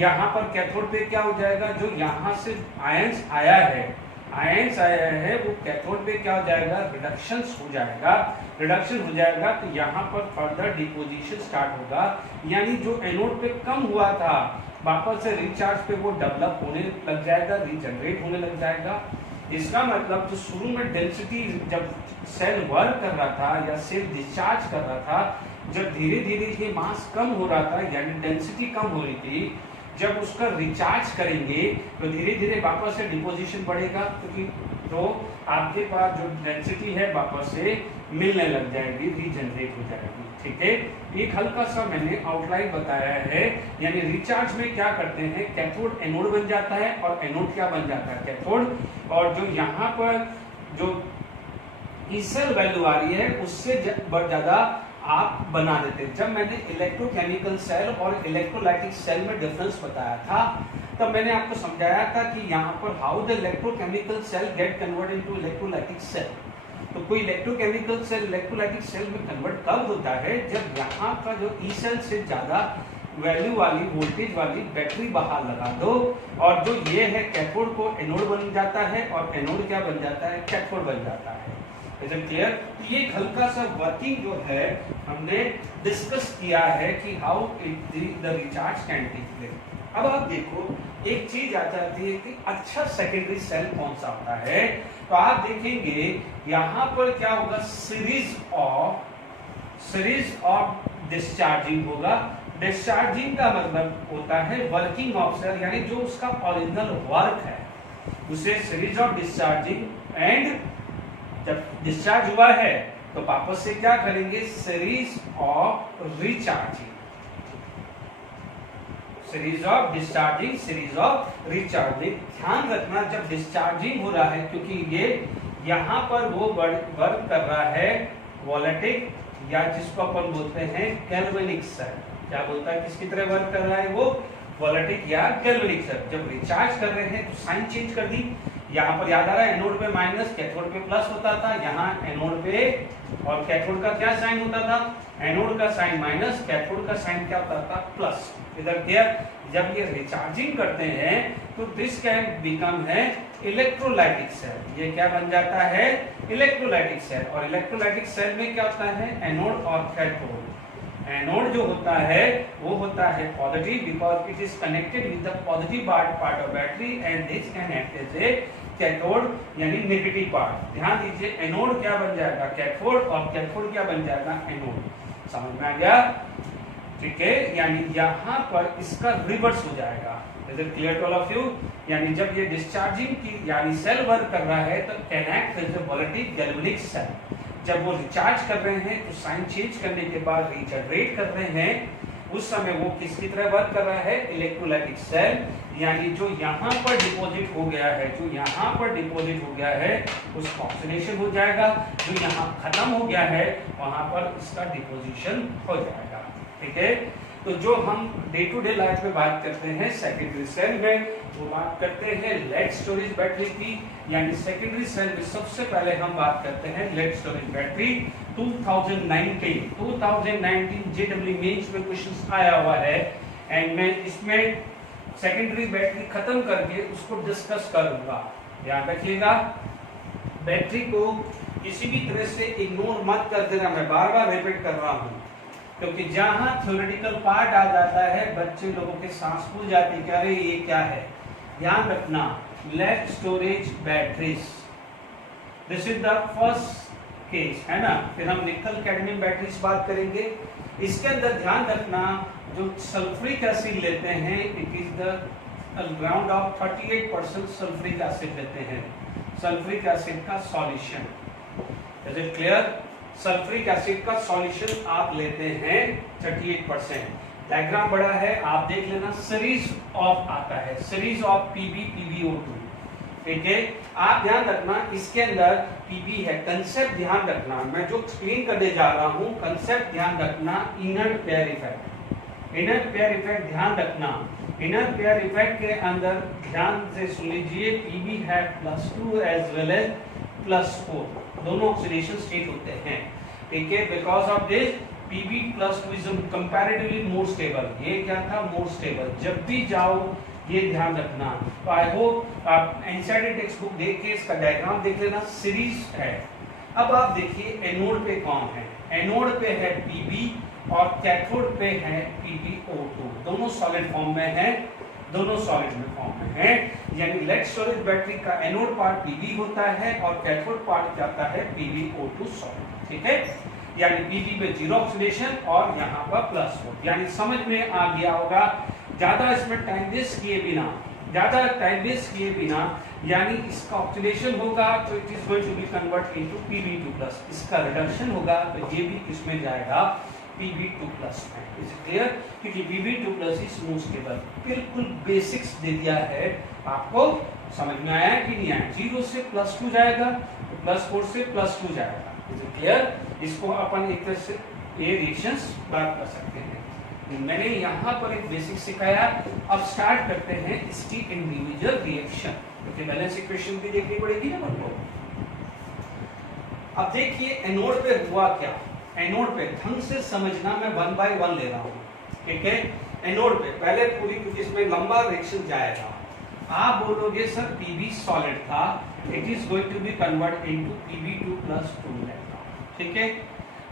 यहाँ पर कैथोड पे क्या हो जाएगा, जो यहाँ से आयंस आया है वो कैथोड पे क्या हो जाएगा, रिडक्शन हो जाएगा, तो यहाँ पर फर्दर डिपोजिशन स्टार्ट होगा, यानी जो एनोड पे कम हुआ था वापस से रिचार्ज पे वो डेवलप होने लग जाएगा, रीजनरेट होने लग जाएगा। इसका मतलब जो शुरू में डेंसिटी जब सेल वर्क कर रहा था या सेल डिस्चार्ज कर रहा था, जब धीरे धीरे ये मास कम हो रहा था यानी डेंसिटी कम हो रही थी, जब उसका रिचार्ज करेंगे तो धीरे धीरे वापस से डिपोजिशन बढ़ेगा, क्योंकि तो आपके पास जो डेंसिटी है वापस से मिलने लग जाएगी, रीजनरेट हो जाएगी, ठीक है। एक हल्का सा मैंने आउटलाइन बताया है, यानी रिचार्ज में क्या करते हैं, कैथोड एनोड बन जाता है और एनोड क्या बन जाता है, कैथोड, और जो यहाँ पर जो इनिशियल वैल्यू आ रही है उससे ज्यादा आप बना देते। जब मैंने इलेक्ट्रोकेमिकल सेल और इलेक्ट्रोलाइटिक सेल में डिफरेंस बताया था तब मैंने आपको समझाया था कि यहाँ पर how the electrochemical cell get convert into electrolytic cell. तो कोई इलेक्ट्रोकेमिकल सेल इलेक्ट्रोलाइटिक सेल में कन्वर्ट कब होता है, जब यहाँ का जो ई सेल से ज्यादा वैल्यू वाली वोल्टेज वाली बैटरी बाहर लगा दो, और जो ये है कैथोड को एनोड बन जाता है और एनोड क्या बन जाता है, कैथोड बन जाता है। Is it clear? तो ये हल्का सा वर्किंग जो है हमने डिस्कस किया है कि how the recharge can take place. अब आप देखो एक चीज आ जाती है कि अच्छा सेकेंडरी सेल कौन सा होता है, तो आप देखेंगे यहाँ पर क्या होगा, सीरीज ऑफ डिस्चार्जिंग होगा। डिस्चार्जिंग का मतलब होता है वर्किंग ऑफ सेल, यानी जो उसका ओरिजिनल वर्क है उसे सीरीज ऑफ डिस्चार्जिंग, एंड जब डिस्चार्ज हुआ है तो वापस से क्या करेंगे, series of recharging, series of discharging, series of recharging. ध्यान रखना जब डिस्चार्जिंग हो रहा है, क्योंकि ये यहाँ पर वो वर्क कर रहा है वोलेटिक, या जिसको अपन बोलते हैं कैल्विनिक सेल। क्या बोलता है, किसकी तरह वर्क कर रहा है वो, वोलेटिक या कैल्विनिक सेल। जब रिचार्ज कर रहे हैं तो साइन चेंज कर दी, यहाँ पर याद आ रहा है एनोड पे माइनस कैथोड पे प्लस होता था, यहाँ एनोड पे और कैथोड का क्या साइन होता था, एनोड का साइन माइनस, कैथोड का साइन क्या होता था, प्लस। इधर क्या, जब ये रिचार्जिंग करते हैं तो दिस कैन बिकम है इलेक्ट्रोलाइटिक सेल। ये क्या बन जाता है, इलेक्ट्रोलाइटिक सेल। और इलेक्ट्रोलाइटिक सेल में क्या होता है, एनोड और कैथोड। एनोड जो होता है वो होता है positive, because it is connected with the positive part of battery and this can act as a cathode यानी नेगेटिव पार्ट। ध्यान दीजिए, एनोड क्या बन जाएगा कैथोड और कैथोड क्या बन जाएगा एनोड। समझ में आ गया? ठीक है, यानी यहाँ पर इसका रिवर्स हो जाएगा। Is it clear to all of you? यानी जब ये डिस्चार्जिंग की यानी सेल वर्क कर रहा है तो connect as a voltaic galvanic cell. जब वो रिचार्ज कर रहे हैं तो साइन चेंज करने के बाद रिजनरेट कर रहे हैं, उस समय वो किसकी तरह वर्क कर रहा है? Electrolytic cell. यानी जो यहाँ पर डिपॉजिट हो गया है, जो यहाँ पर डिपॉजिट हो गया है उसका ऑक्सीडेशन हो जाएगा, जो यहाँ खत्म हो गया है वहां पर इसका डिपोजिशन हो जाएगा। ठीक है, तो जो हम डे टू डे लाइफ में बात करते हैं सेकेंडरी सेल में, वो बात करते हैं लेड स्टोरेज बैटरी की। यानी सेकेंडरी सेल में सबसे पहले हम बात करते हैं लेड स्टोरेज बैटरी। 2019 जेडब्ल्यू मेंस में क्वेश्चंस आया हुआ है एंड मैं इसमें सेकेंडरी बैटरी खत्म करके उसको डिस्कस करूंगा। याद रखिएगा, बैटरी को किसी भी तरह से इग्नोर मत कर देना। मैं बार बार रिपीट कर रहा हूँ, क्योंकि जहां थ्योरेटिकल पार्ट आ जाता है बच्चे लोगों के सांस फूल जाती है, अरे ये क्या है। ध्यान रखना, lead storage batteries, this is the first case, है ना। फिर हम निकल कैडमियम बैटरीज बात करेंगे। इसके अंदर ध्यान रखना, जो सल्फ्यूरिक एसिड लेते हैं, it is the ground of 38% sulphuric acid लेते हैं, सल्फ्यूरिक एसिड का solution. Is it clear? Sulphuric acid का सॉल्यूशन आप लेते हैं 38%। डायग्राम बड़ा है, आप देख लेना, सीरीज ऑफ आता है, सीरीज ऑफ PbPbO2। ठीक है, आप ध्यान रखना इसके अंदर Pb है। कंसेप्ट ध्यान रखना, मैं जो एक्सप्लेन करने जा रहा हूं कंसेप्ट ध्यान रखना। Inner pair effect, inner pair effect ध्यान रखना। इनर पेयर इफेक्ट के अंदर ध्यान से सुन लीजिए, Pb है +2 एज वेल एज +4, दोनों ऑक्सीडेशन स्टेट होते हैं। ठीक है, because of this Pb+2 is comparatively more stable. ये क्या था? More stable. जब भी जाओ ये ध्यान रखना। तो आई होप आप एनसीईआरटी टेक्स्ट बुक देख के इसका डायग्राम देख लेना, सीरीज है। अब आप देखिए एनोड पे कौन है? एनोड पे है Pb और कैथोड पे है PbO2। दोनों सॉलिड फॉर्म में है, दोनों सॉलिड में फॉर्म में है। यानी लेड स्टोरेज बैटरी का एनोड पार्ट Pb होता है और कैथोड पार्ट क्या होता है? PbO2 solid. ठीक है, यानी Pb में 0 ऑक्सीडेशन और यहाँ पर +4। यानी समझ में आ गया होगा। ज्यादा इसमें टाइम वेस्ट किए बिना, ज्यादा टाइम वेस्ट किए बिना, यानी इसका ऑक्सीडेशन होगा तो it is going to be convert into Pb2+। इसका रिडक्शन होगा तो ये भी इसमें जाएगा Pb2+ में। Is clear? क्योंकि Pb2+ इज मोर स्टेबल। बिल्कुल बेसिक्स दे दिया है आपको, समझ में आया कि नहीं आया? 0 से +2 जाएगा तो +4 से +2 जाएगा। Is clear? इसको अपन एक तरह से ये रिएक्शंस बात कर सकते हैं। मैंने यहाँ पर एक बेसिक सिखाया, अब स्टार्ट करते हैं इसकी इंडिविजुअल रिएक्शन, क्योंकि बैलेंस इक्वेशन भी देखनी पड़ेगी ना हमको। अब देखिए एनोड पे हुआ क्या। एनोड पे ढंग से समझना, मैं 1 बाय 1 ले रहा हूँ। ठीक है, एनोड पे पहले पूरी, क्योंकि इसमें लंबा रिएक्शन जाएगा। आप बोलोगे सर Pb सॉलिड था, it is going to be convert into Pb2+2। ठीक है,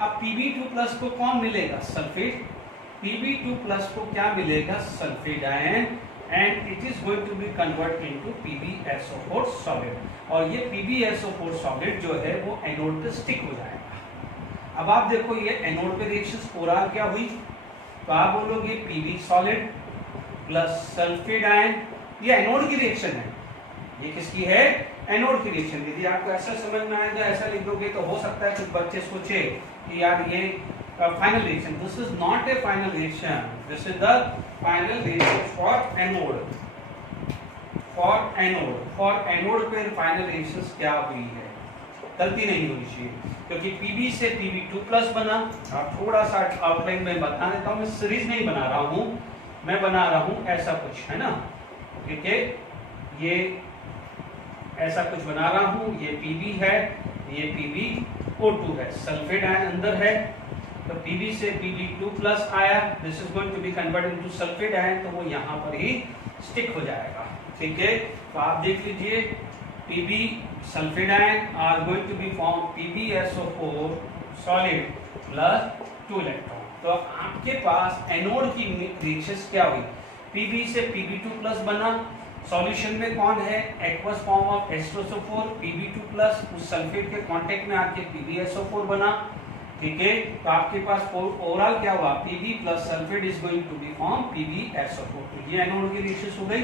अब Pb2+ को कौन मिलेगा? सल्फेट। Pb2+ को क्या मिलेगा? Sulphate ion, and it is going to be convert into PbSO4 solid. और ये PbSO4 सॉलिड जो है वो एनोड पे स्टिक हो जाएगा। अब आप देखो ये एनोड पे रिएक्शन पोलार क्या हुई, तो आप बोलोगे Pb solid plus sulphate ion, ये एनोड की रिएक्शन है। ये किसकी है? एनोड की रिएक्शन। यदि आपको ऐसा समझ में आएगा, ऐसा लिख दोगे तो हो सकता है कुछ बच्चे सोचे कि यार ये final reaction. This is not A final reaction, this is the final reaction for anode. For anode, for anode पे फाइनल रिएक्शंस क्या हुई है? गलती नहीं होनी चाहिए, क्योंकि Pb से Pb2+ बना। आप थोड़ा सा आउटलाइन में बता देता हूँ, मैं सीरीज नहीं बना रहा हूँ, मैं बना रहा हूँ ऐसा कुछ, है ना। ठीक है, ये ऐसा कुछ बना रहा हूँ, ये Pb है, ये PbO2 है, सल्फेट आयन अंदर है, तो Pb से Pb2+ आया, this is going to be converted into sulphate ion, तो वो यहाँ पर ही स्टिक हो जाएगा। ठीक है, तो आप देख लीजिए Pb sulphate ion are going to be form PbSO4 solid plus 2 electron. तो आपके पास एनोड की रिएक्शंस क्या हुई, Pb से Pb2+ बना, सॉल्यूशन में कौन है, aqueous form of H2SO4 Pb2+, उस सल्फेट के कांटेक्ट में आके PbSO4 बना, ठीक है। तो आपके पास ओवरऑल क्या हुआ, Pb plus sulphate is going to be form PbSO4। तो ये एनोड की रिएक्शन हो गई,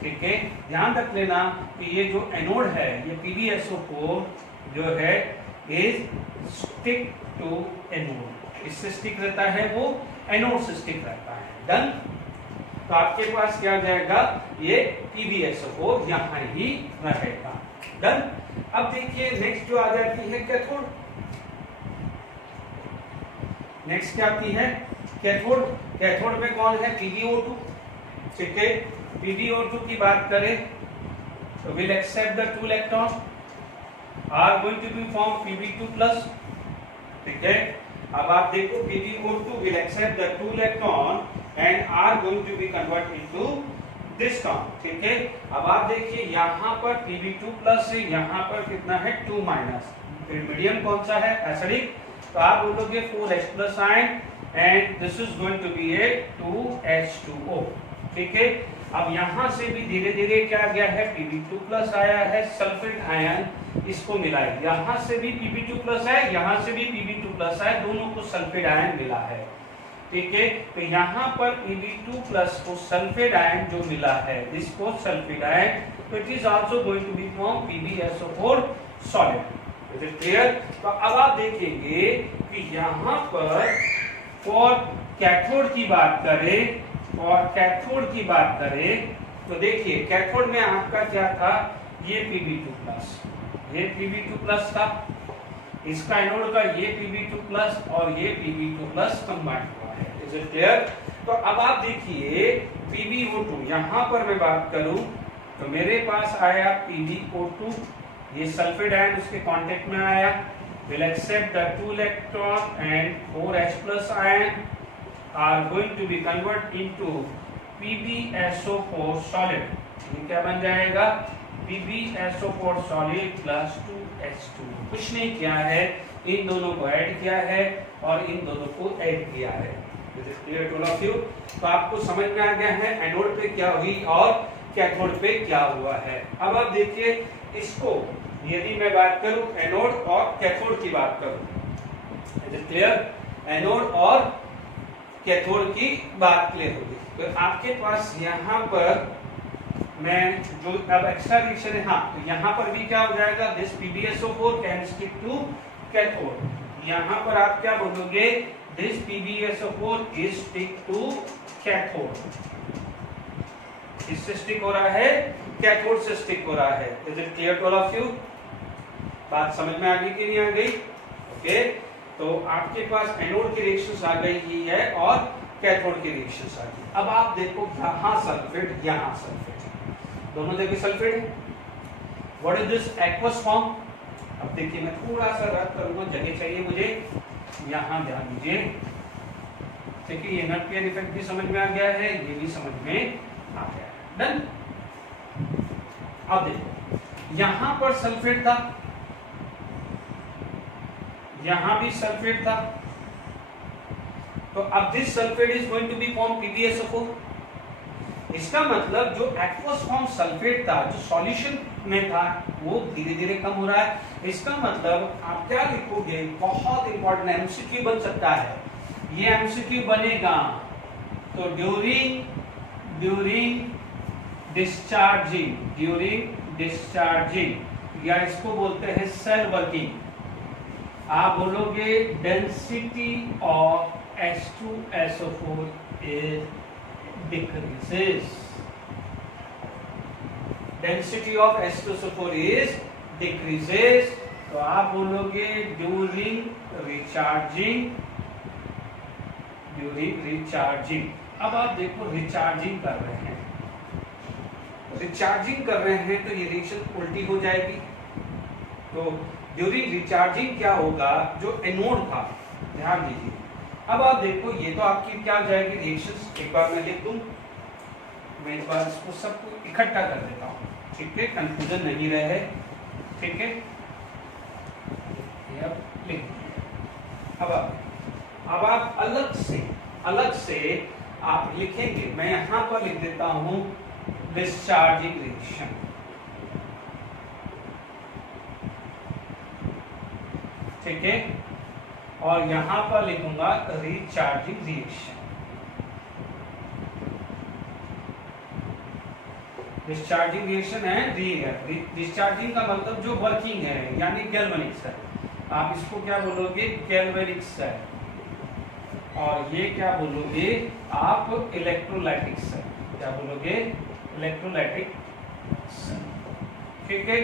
ठीक है। ध्यान रख लेना कि ये जो एनोड है ये PbSO4 जो है इज स्टिक टू एनोड, इससे स्टिक रहता है, वो एनोड से स्टिक रहता है। डन। तो आपके पास क्या जाएगा, ये PbSO4 यहाँ ही रहेगा। डन। अब देखिए नेक्स्ट जो आ जाती है कैथोड, नेक्स्ट क्या आती है कैथोड। कैथोड में कौन है, PbO2, ठीक है। PbO2 की बात करें तो will accept the 2 electron are going to be form Pb2+, ठीक है। अब आप देखो PbO2 will accept the 2 electron and are going to be converted into this term, ठीक है। अब आप देखिए यहाँ पर Pb2+ है, यहाँ पर कितना है 2-, फिर मीडियम कौन सा है, एसिडिक, तो आप बोलोगे 4H+ ion and this is going to be a 2H2O, ठीक है। अब यहाँ से भी धीरे धीरे क्या गया है, Pb2+ आया है, सल्फेट आयन इसको मिला है, यहाँ से भी Pb2+ है, यहाँ से भी Pb2+ है, दोनों को सल्फेट आयन मिला है, ठीक है। तो यहाँ पर Pb2+ को सल्फेट आयन जो मिला है, इसको सल्फेट आयन, तो it is also going to be form PbSO4 solid. Is it clear. तो अब आप देखेंगे कि यहाँ पर फॉर कैथोड की बात करें और कैथोड की बात करें तो देखिए कैथोड में आपका क्या था, ये Pb2+, ये Pb2+ था, इसका एनोड का ये Pb2+ और ये Pb2+ कंबाइन हुआ है। Is it clear. तो अब आप देखिए PbO2, यहाँ पर मैं बात करूं तो मेरे पास आया PbO2, ये सल्फेट आयन उसके कांटेक्ट में आया, will accept the 2 electron and 4H+ ion are going to be converted into PbSO4 solid। ये क्या बन जाएगा, PbSO4 solid plus 2H2। कुछ नहीं किया है, इन दोनों को ऐड किया है और इन दोनों को ऐड किया है। Clear to all of you. तो आपको समझ में आ गया है एनोड पे क्या हुई और कैथोड पे क्या हुआ है। अब आप देखिए इसको, यदि मैं बात करूं एनोड और कैथोड की बात करूं, इज इट क्लियर, एनोड और कैथोड की बात क्लियर होगी। तो आपके पास यहाँ पर मैं जो अब एक्स्ट्रा रिएक्शन है, हाँ, तो यहाँ पर भी क्या हो जाएगा, दिस PbSO4 can stick to cathode. यहाँ पर आप क्या बोलोगे, this PbSO4 is stick to cathode. इससे स्टिक हो रहा है, कैथोड से स्टिक हो रहा है। Is it clear to all of you. बात समझ में आ गई कि नहीं आ गई? ओके। तो आपके पास एनोड की रिएक्शंस आ गई ही है और कैथोड की रिएक्शंस आ गई। अब आप देखो यहाँ सल्फेट, यहाँ सल्फेट, दोनों जगह सल्फेट है। What is this aqueous form. अब देखिए मैं थोड़ा सा रद्द करूंगा, जगह चाहिए मुझे, यहाँ ध्यान दीजिए। देखिए ये नट पेयर इफेक्ट भी समझ में आ गया है, ये भी समझ में आ गया है। डन। अब देखो यहां पर सल्फेट था, यहां भी सल्फेट था, तो अब this sulphate is going to be form PbSO4। इसका मतलब जो एक्वस फॉर्म सल्फेट था, जो सॉल्यूशन में था, वो धीरे धीरे कम हो रहा है। इसका मतलब आप क्या लिखोगे, बहुत इंपॉर्टेंट एमसीक्यू बन सकता है। ये एमसीक्यू बनेगा तो ड्यूरिंग डिस्चार्जिंग, या इसको बोलते हैं सेल वर्किंग, आप बोलोगे density of H2SO4 is decreases। Density of H2SO4 is decreases, तो आप बोलोगे ड्यूरिंग रिचार्जिंग। अब आप देखो रिचार्जिंग कर रहे हैं, तो ये रिएक्शन उल्टी हो जाएगी। तो ड्यूरिंग रिचार्जिंग क्या होगा, जो एनोड था, ध्यान दीजिए। अब आप देखो ये तो आपकी क्या हो जाएगी रिएक्शंस, एक बार मैं लिख दूं, मैं एक बार इसको सबको इकट्ठा कर देता हूं, ठीक है, कंफ्यूजन नहीं रहे, ठीक है। अब लिख, अब आप अब आप अलग से आप लिखेंगे, मैं यहां पर लिख देता हूं डिस्चार्जिंग रिएक्शन, ठीक है, और यहां पर लिखूंगा रिचार्जिंग रिएक्शन। डिस्चार्जिंग रिएक्शन है, डिस्चार्जिंग का मतलब जो वर्किंग है यानी गैल्वेनिक्स है, आप इसको क्या बोलोगे, गैल्वेनिक्स है, और ये क्या बोलोगे आप, इलेक्ट्रोलाइटिक्स है, क्या बोलोगे, इलेक्ट्रोलाइटिक, ठीक है।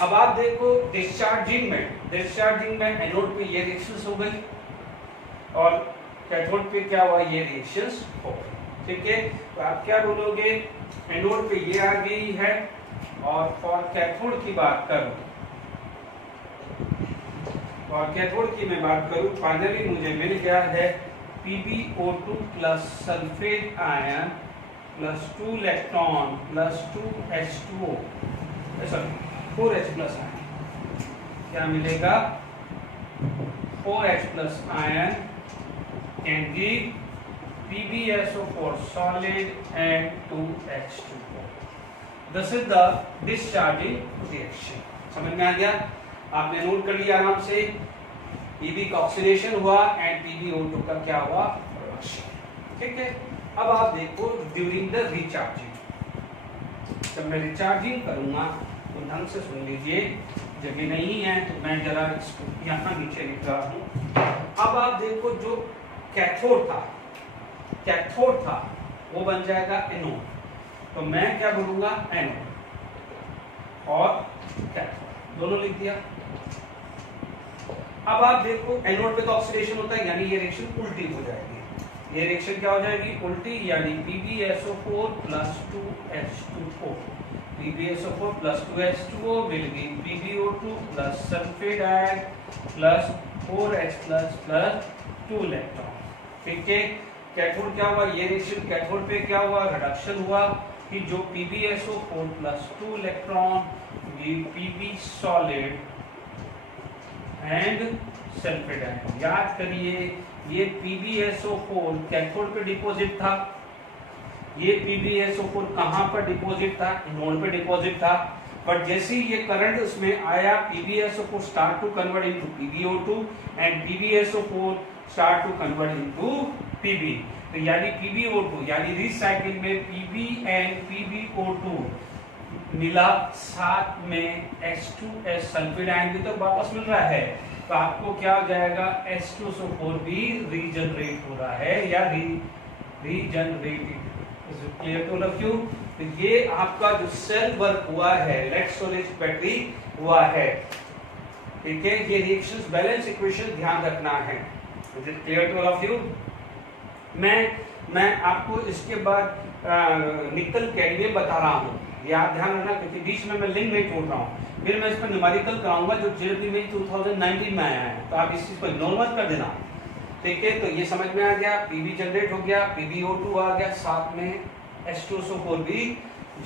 अब आप देखो डिस्चार्जिंग में एनोड पे ये रिएक्शंस हो गई और कैथोड पे क्या हुआ, ये रिएक्शंस हो गई, ठीक है। तो आप क्या बोलोगे, एनोड पे ये आ गई है, और फॉर कैथोड की बात करूं, और कैथोड की मैं बात करूं, फाइनली मुझे मिल गया है PbO2 plus sulphate ion plus 2 electron plus 2 H2O, sorry 4H plus ion, क्या मिलेगा, 4H plus ion can give PbSO4 solid and 2H2O. This is the discharging reaction. समझ में आ गया, आपने नोट कर लिया आराम से, Pb का ऑक्सीडेशन हुआ एंड PbO2 का क्या हुआ, प्रोडक्शन, ठीक है। अब आप देखो ड्यूरिंग द रिचार्जिंग, जब मैं रिचार्जिंग करूंगा तो ढंग से सुन लीजिए, जगह नहीं है तो मैं जरा इसको यहाँ नीचे लिख रहा हूँ। अब आप देखो जो कैथोड था वो बन जाएगा एनोड, तो मैं क्या बोलूंगा, एनोड और कैथोड दोनों लिख दिया। अब आप देखो एनोड पे तो ऑक्सीडेशन होता है, यानी ये रिएक्शन उल्टी हो जाएगी, ये रिएक्शन क्या हो जाएगी, उल्टी, यानी PbSO4 plus 2H2O, PbSO4 plus 2H2O will give PbO2 plus sulphate ion plus 4H plus 2 electron, ठीक है। कैथोड क्या हुआ, ये रिएक्शन कैथोड पे क्या हुआ, रिडक्शन हुआ, कि जो PbSO4 plus 2 electron give Pb solid and sulphate ion. याद करिए ये PbSO4 कैथोड पे डिपॉजिट था, ये PbSO4 कहां पर डिपॉजिट था, नोड पे डिपॉजिट था, बट जैसे ही ये करंट उसमें आया PbSO4 start to convert into PbO2 and PbSO4 start to convert into Pb, तो यानी PbO2 यानी रिसाइकिल में Pb एंड PbO2 मिला, साथ में H2S सल्फेट आयन भी तो वापस मिल रहा है, तो आपको क्या हो जाएगा, H2SO4 भी रीजनरेट हो रहा है या regenerated, clear to all of you. तो ये आपका जो सेल वर्क हुआ है, इलेक्ट्रोलाइटिक बैटरी हुआ है, ठीक है। ये रिएक्शंस बैलेंस इक्वेशन ध्यान रखना है, is it clear to all of you. मैं आपको इसके बाद निकल कैडमियम बता रहा हूँ, याद ध्यान रखना, क्योंकि बीच में मैं लिंक नहीं छोड़ रहा हूँ, फिर मैं इस पर न्यूमेरिकल कराऊंगा जो जेईई में 2019 में आया है, तो आप इस चीज को इग्नोर मत कर देना, ठीक है। तो ये समझ में आ गया, Pb जनरेट हो गया, PbO2 आ गया, साथ में H2SO4 भी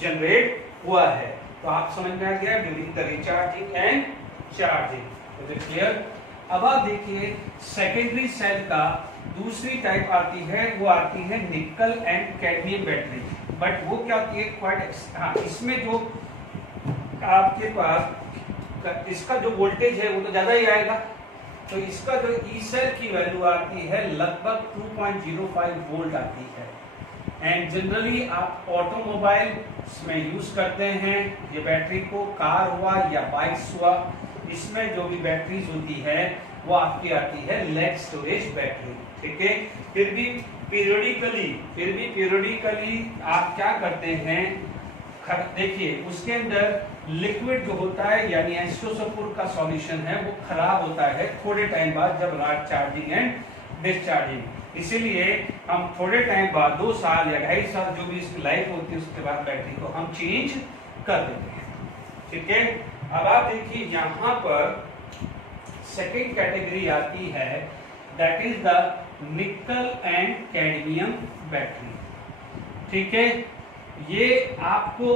जनरेट हुआ है, तो आप समझ में आ गया during the recharging and charging, is it clear. अब आप देखिए सेकेंडरी सेल का दूसरी टाइप आती है, वो आती है निकल एंड कैडमियम बैटरी, बट वो क्या होती है, क्वाइट, हाँ, इसमें जो आपके पास इसका जो वोल्टेज है वो तो ज्यादा ही आएगा, तो इसका जो ई सेल की वैल्यू आती है लगभग 2.05 वोल्ट आती है, एंड जनरली आप ऑटोमोबाइल में यूज करते हैं ये बैटरी को, कार हुआ या बाइक्स हुआ, इसमें जो भी बैटरीज होती है वो आपकी आती है लेड स्टोरेज बैटरी, ठीक है। फिर भी पीरियोडिकली आप क्या करते हैं, देखिए उसके अंदर लिक्विड जो होता है यानी H2SO4 का सॉल्यूशन है वो खराब होता है थोड़े टाइम बाद, जब चार्जिंग एंड डिस्चार्जिंग, इसीलिए हम थोड़े टाइम बाद 2 साल या 2.5 साल जो भी इसकी लाइफ होती है उसके बाद बैटरी को हम चेंज कर देते हैं, ठीक है। अब आप देखिए यहाँ पर सेकेंड कैटेगरी आती है, दैट इज द निकल एंड कैडमियम बैटरी, ठीक है। ये आपको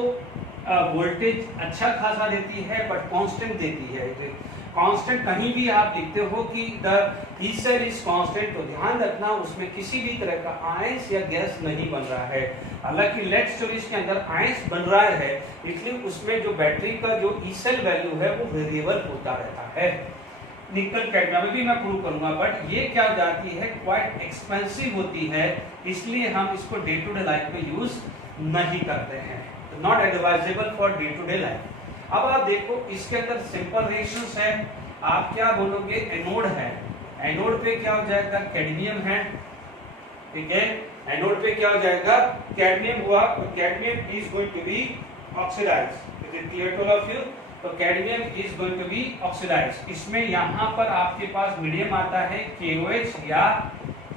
वोल्टेज अच्छा खासा देती है बट कांस्टेंट देती है, कांस्टेंट कहीं भी आप देखते हो कि the E cell is constant, तो ध्यान रखना उसमें किसी भी तरह का आयंस या गैस नहीं बन रहा है। हालांकि लेड स्टोरेज के अंदर आयंस बन रहा है, इसलिए उसमें जो बैटरी का जो ई सेल वैल्यू है वो वेरिएबल होता रहता है। निकल कैडमियम भी मैं प्रूव करूंगा, बट ये क्या जाती है क्वाइट एक्सपेंसिव होती है, इसलिए हम इसको डे टू डे लाइफ में यूज नहीं करते हैं, not advisable for day to day life. अब आप देखो इसके अंदर सिंपल रिएक्शंस है, आप क्या बोलोगे, एनोड है, एनोड पे क्या हो जाएगा, कैडमियम है, ठीक है, एनोड पे क्या हो जाएगा, कैडमियम हुआ, तो cadmium is going to be oxidised. Is it clear to all of you? तो cadmium is going to be oxidised. इसमें यहाँ पर आपके पास मीडियम आता है KOH या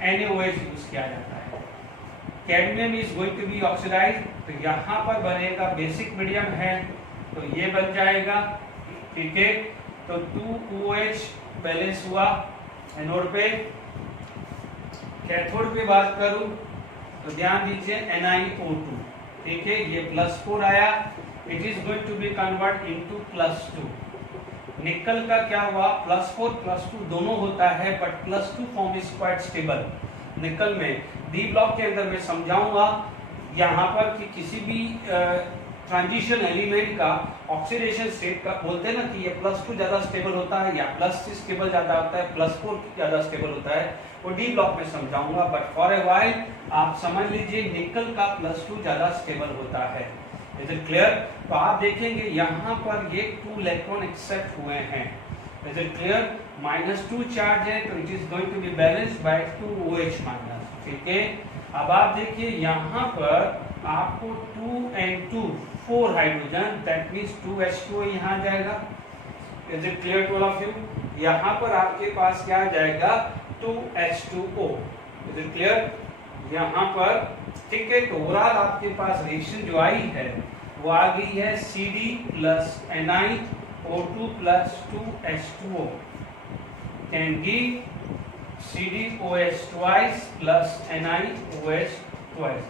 NaOH यूज किया जाता है। Cadmium is going to be oxidised, तो यहाँ पर बनेगा बेसिक मीडियम है, तो ये बन जाएगा, ठीक है, तो 2OH बैलेंस हुआ एनोड पे। कैथोड पे बात करूं तो ध्यान दीजिए NiO2, ठीक है, ये +4 आया, it is going to be convert into +2। Nickel का क्या हुआ, +4 +2 दोनों होता है, but +2 form is quite stable. निकल में डी ब्लॉक के अंदर मैं समझाऊंगा यहाँ पर कि किसी भी ट्रांजिशन एलिमेंट का ऑक्सीडेशन स्टेट का बोलते हैं ना कि ये +2 ज्यादा स्टेबल होता है या +3 स्टेबल ज्यादा होता है, +4 ज्यादा स्टेबल होता है, वो डी ब्लॉक में समझाऊंगा, बट फॉर ए वाइल आप समझ लीजिए निकल का +2 ज्यादा स्टेबल होता है। Is it clear? तो आप देखेंगे यहाँ पर ये 2 इलेक्ट्रॉन एक्सेप्ट हुए हैं। Is it clear? -2 चार्ज है, तो it is going to be balanced by 2OH minus, ठीक है। अब आप देखिए यहाँ पर आपको 2N2 4 hydrogen, that means 2H2 यहाँ जाएगा। Is it clear to all of you? यहाँ पर आपके पास क्या जाएगा, 2H2O। Is it clear? यहाँ पर, ठीक है, तो ओवरऑल आपके पास रिएक्शन जो आई है वो आ गई है CD plus NiO2 plus 2H2O can give CdOH twice plus NiOH twice।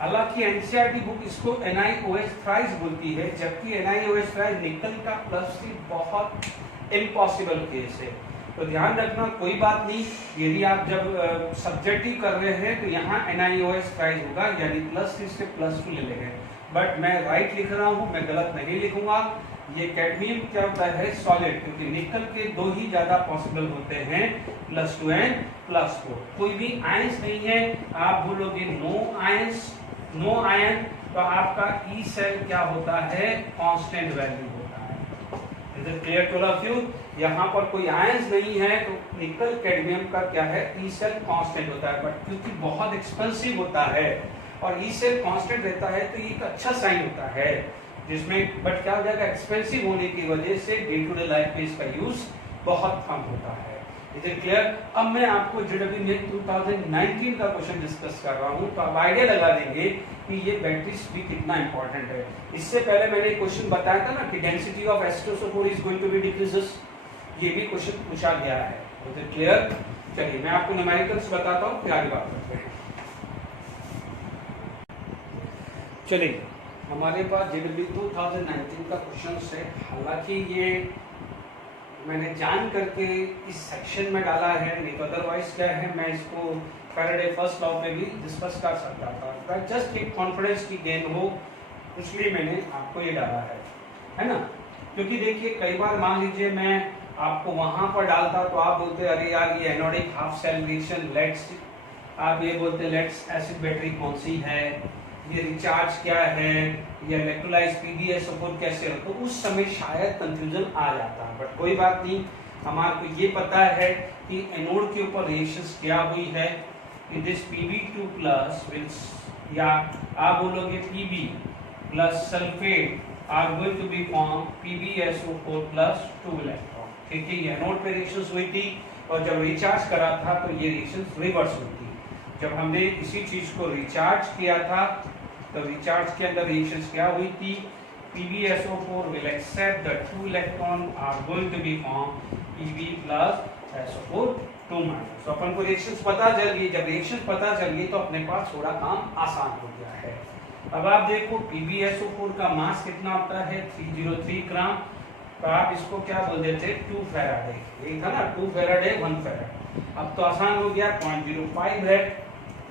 हालांकि एनसीईआरटी बुक इसको NiOH थ्राइस बोलती है, जबकि NiOH थ्राइस निकल का +3 बहुत इम्पॉसिबल केस है। तो ध्यान रखना, कोई बात नहीं, यदि आप जब सब्जेक्टिव कर रहे हैं तो यहाँ NiOH थ्राइस होगा, यानी +3 से +2 ले लेंगे, बट मैं राइट लिख रहा हूँ, मैं गलत नहीं लिखूंगा। ये कैडमियम क्या होता है, सॉलिड, क्योंकि निकल के 2 ही ज्यादा पॉसिबल होते हैं, +2 एंड +4। कोई भी आयंस नहीं है, आप बोलोगे नो आयन, तो आपका ई सेल क्या होता है, कांस्टेंट वैल्यू होता है। Is it clear to all of you? यहाँ पर कोई आयंस नहीं है, तो निकल कैडमियम का क्या है, ई सेल कांस्टेंट होता है, बट क्योंकि बहुत एक्सपेंसिव होता है और ई सेल कांस्टेंट रहता है, तो ये एक अच्छा साइन होता है, जिसमें बट क्या हो जाएगा, एक्सपेंसिव होने की वजह से डे टू डे लाइफ में इसका यूज बहुत कम होता है। Is it clear? अब मैं आपको जेडब्ल्यू में 2019 का क्वेश्चन डिस्कस कर रहा हूं, तो आप आइडिया लगा देंगे कि ये बैटरीज भी कितना इंपॉर्टेंट है। इससे पहले मैंने एक क्वेश्चन बताया था ना कि density of H2SO4 is going to be decreases, ये भी क्वेश्चन पूछा गया है। Is it clear? चलिए मैं आपको न्यूमेरिकल्स बताता हूँ, फिर आगे बात करते हैं। चलिए हमारे पास जेडब्ल्यू 2019 का क्वेश्चन है, हालांकि ये मैंने जान करके इस सेक्शन में डाला है, नहीं तो अदरवाइज क्या है, मैं इसको फैराडे फर्स्ट लॉ पे भी डिस्कस कर सकता था, जस्ट एक कॉन्फिडेंस की गेन हो, इसलिए मैंने आपको ये डाला है ना। क्योंकि देखिए कई बार मान लीजिए मैं आपको वहां पर डालता तो आप बोलते अरे यार ये anodic half cell reaction, let's, आप ये बोलते लेट्स एसिड बैटरी कौन सी है, ये रिचार्ज क्या है, ये इलेक्ट्रोलाइज PbSO4 कैसे हो, तो उस समय शायद कंफ्यूजन आ जाता है, बट कोई बात नहीं, हमारे को ये पता है कि एनोड के ऊपर रिएक्शंस क्या हुई है, कि दिस Pb2 प्लस विल, या आप बोलोगे Pb plus sulphate are going to be form PbSO4 plus 2 electron, ठीक है, ये एनोड पे रिएक्शंस हुई थी, और जब रिचार्ज करा था तो ये रिएक्शंस रिवर्स हुई थी। जब हमने इसी चीज को रिचार्ज किया था तो रिचार्ज के अंदर रिएक्शंस क्या हुई थी, PbSO4 will accept the 2 electron are going to be formed Pb plus SO4 2 minus। तो अपन को रिएक्शंस पता चल गई, जब रिएक्शंस पता चल गई तो अपने पास थोड़ा काम आसान हो गया है। अब आप देखो PbSO4 का मास कितना होता है, 303 ग्राम, तो आप इसको क्या बोल देते, 2 फैराडे, यही था ना, 2 फैराडे 1 फैराड, अब तो आसान हो गया, 0.05 है,